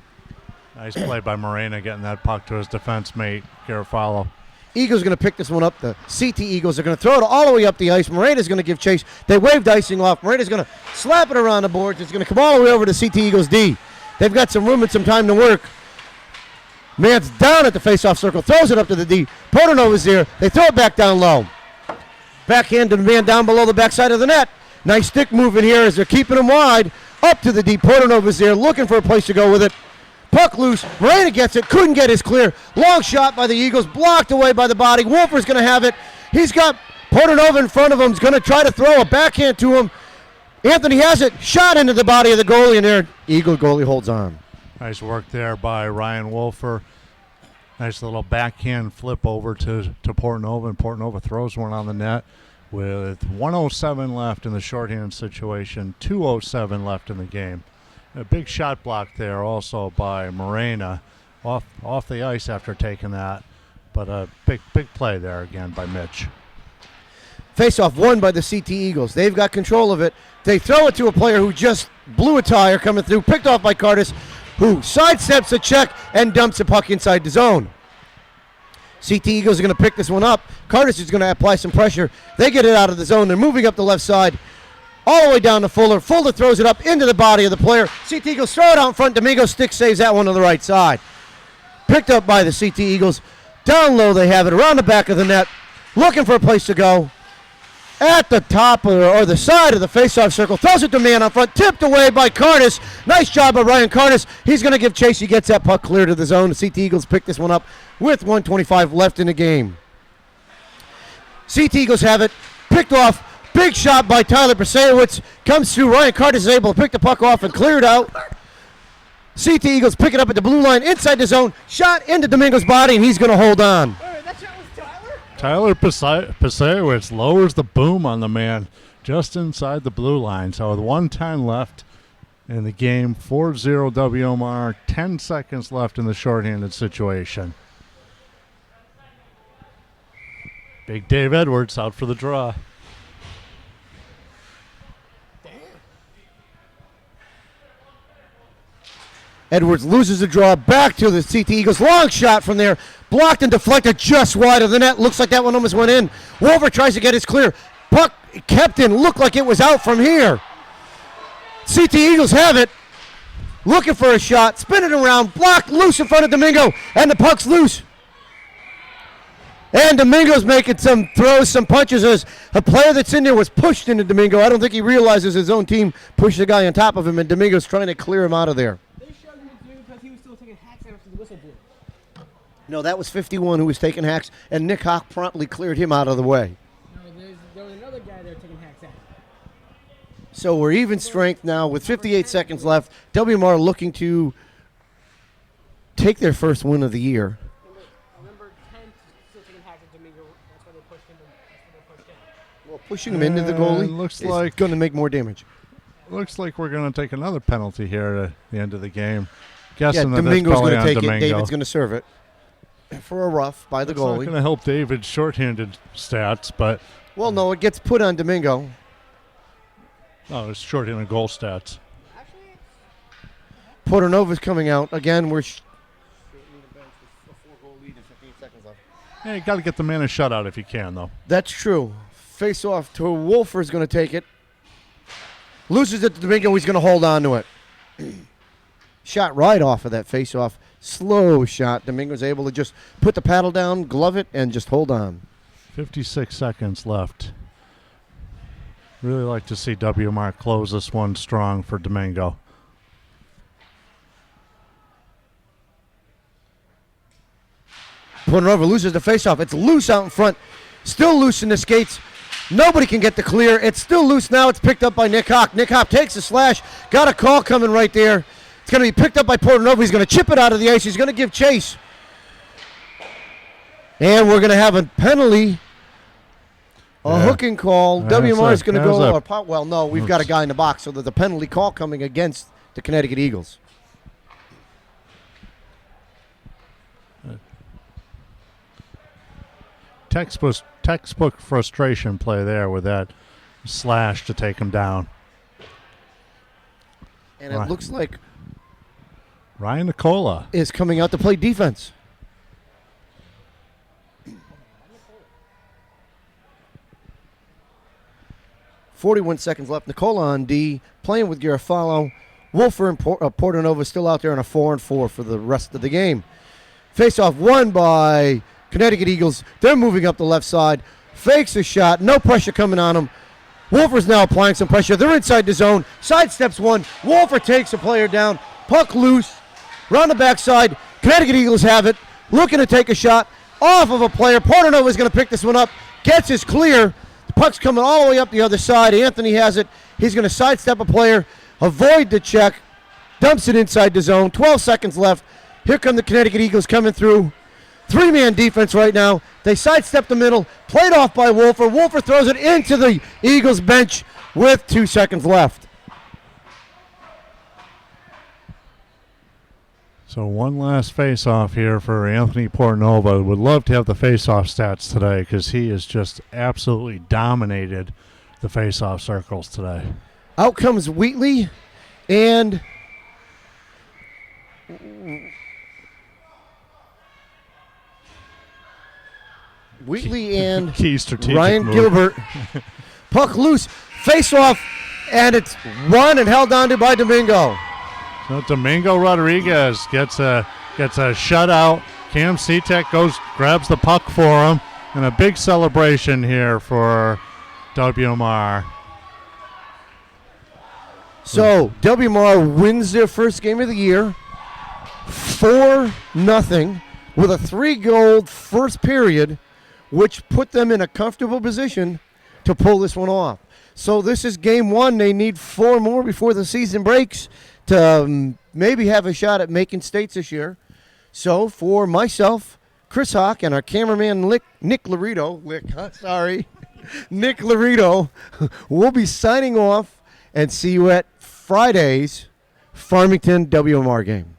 Nice play by Morena getting that puck to his defense mate, Garofalo. Eagles are going to pick this one up. The CT Eagles are going to throw it all the way up the ice. Morena's going to give chase. They waved icing off. Morena's going to slap it around the boards. It's going to come all the way over to CT Eagles D. They've got some room and some time to work. Man's down at the face-off circle. Throws it up to the D. Portanova's there. They throw it back down low. Backhand to the man down below the backside of the net. Nice stick moving here as they're keeping him wide. Up to the D. Portanova's there looking for a place to go with it. Puck loose. Morena gets it. Couldn't get his clear. Long shot by the Eagles. Blocked away by the body. Wolfer's going to have it. He's got Portanova in front of him. He's going to try to throw a backhand to him. Anthony has it. Shot into the body of the goalie, and there Eagle goalie holds on. Nice work there by Ryan Wolfer. Nice little backhand flip over to Portanova, and Portanova throws one on the net with 1:07 left in the shorthand situation, 2:07 left in the game. A big shot block there also by Morena off the ice after taking that, but a big play there again by Mitch. Face-off won by the CT Eagles. They've got control of it. They throw it to a player who just blew a tire coming through, picked off by Curtis, who sidesteps a check and dumps the puck inside the zone. CT Eagles are going to pick this one up. Curtis is going to apply some pressure. They get it out of the zone. They're moving up the left side all the way down to Fuller. Fuller throws it up into the body of the player. CT Eagles throw it out in front. Domingo stick saves that one to the right side. Picked up by the CT Eagles. Down low they have it around the back of the net. Looking for a place to go. At the top or the side of the face-off circle. Throws it to man on front. Tipped away by Curtis. Nice job by Ryan Curtis. He's going to give chase. He gets that puck clear to the zone. The CT Eagles pick this one up with 1:25 left in the game. CT Eagles have it. Picked off. Big shot by Tyler Prasewicz. Comes through. Ryan Curtis is able to pick the puck off and clear it out. CT Eagles pick it up at the blue line inside the zone. Shot into Domingo's body, and he's going to hold on. Tyler Pasewicz lowers the boom on the man just inside the blue line. So with 1:10 left in the game, 4-0 WMR, 10 seconds left in the shorthanded situation. Big Dave Edwards out for the draw. Edwards loses the draw back to the CT Eagles. Long shot from there. Blocked and deflected just wide of the net. Looks like that one almost went in. Wolfer tries to get his clear. Puck kept in. Looked like it was out from here. CT Eagles have it. Looking for a shot. Spinning around. Blocked loose in front of Domingo. And the puck's loose. And Domingo's making some throws, some punches as a player that's in there was pushed into Domingo. I don't think he realizes his own team pushed the guy on top of him, and Domingo's trying to clear him out of there. They showed him to do because he was still taking hacks after the whistle blew. No, that was 51 who was taking hacks, and Nick Hawk promptly cleared him out of the way. No, there was another guy there taking hacks at. So we're even strength now with 58 seconds left. WMR looking to take their first win of the year. Number 10 still taking hacks at Domingo. That's why they pushed him. That's why they pushed him. Well, pushing him into the goalie looks is like going to make more damage. Looks like we're going to take another penalty here at the end of the game. Yeah, Guessing that Domingo's that's going to probably take on it. Domingo. David's going to serve it for a rough by the It's not goalie. going to help David's shorthanded stats, but Well, no, it gets put on Domingo. it's shorthanded goal stats. Actually, Portanova's coming out. Again, we're Yeah, you got to get the man a shutout if you can, though. that's true. Face off to Wolfer's going to take it. Loses it to Domingo. He's going to hold on to it. Shot right off of that face off. Slow shot. Domingo's able to just put the paddle down, glove it, and just hold on. 56 seconds left. Really like to see WMR close this one strong for Domingo. Portanova loses the face off. It's loose out in front. Still loose in the skates. Nobody can get the clear. It's still loose now. It's picked up by Nick Hawk. Nick Hawk takes a slash. Got a call coming right there. It's going to be picked up by Portanova. He's going to chip it out of the ice. He's going to give chase. And we're going to have a penalty. A hooking call. WMR is going to go. Well, no, we've got a guy in the box, so there's a penalty call coming against the Connecticut Eagles. Textbook frustration play there with that slash to take him down. And it looks like Ryan Nicola is coming out to play defense. .41 seconds left. Nicola on D, playing with Garofalo. Wolfer and Portanova still out there on a 4-4 for the rest of the game. Face-off won by Connecticut Eagles. They're moving up the left side. Fakes a shot. No pressure coming on him. Wolfer's now applying some pressure. They're inside the zone. Sidesteps one. Wolfer takes a player down. Puck loose. Round the backside. Connecticut Eagles have it. Looking to take a shot off of a player. Portanova is going to pick this one up. Gets his clear. The puck's coming all the way up the other side. Anthony has it. He's going to sidestep a player. Avoid the check. Dumps it inside the zone. 12 seconds left. Here come the Connecticut Eagles coming through. Three-man defense right now. They sidestep the middle. Played off by Wolfer. Wolfer throws it into the Eagles bench with 2 seconds left. So one last face-off here for Anthony Portanova. Would love to have the face-off stats today because he has just absolutely dominated the face-off circles today. Out comes Wheatley and Key strategic Ryan move. Gilbert. Puck loose, face off, and it's won and held on to by Domingo. So Domingo Rodriguez gets a shutout. Cam Cetek grabs the puck for him, and a big celebration here for WMR. So WMR wins their first game of the year, 4-0, with a 3-goal first period, which put them in a comfortable position to pull this one off. So this is game one. They need 4 more before the season breaks to maybe have a shot at making states this year. So for myself, Chris Hawk, and our cameraman Nick Laredo, we'll be signing off and see you at Friday's Farmington WMR game.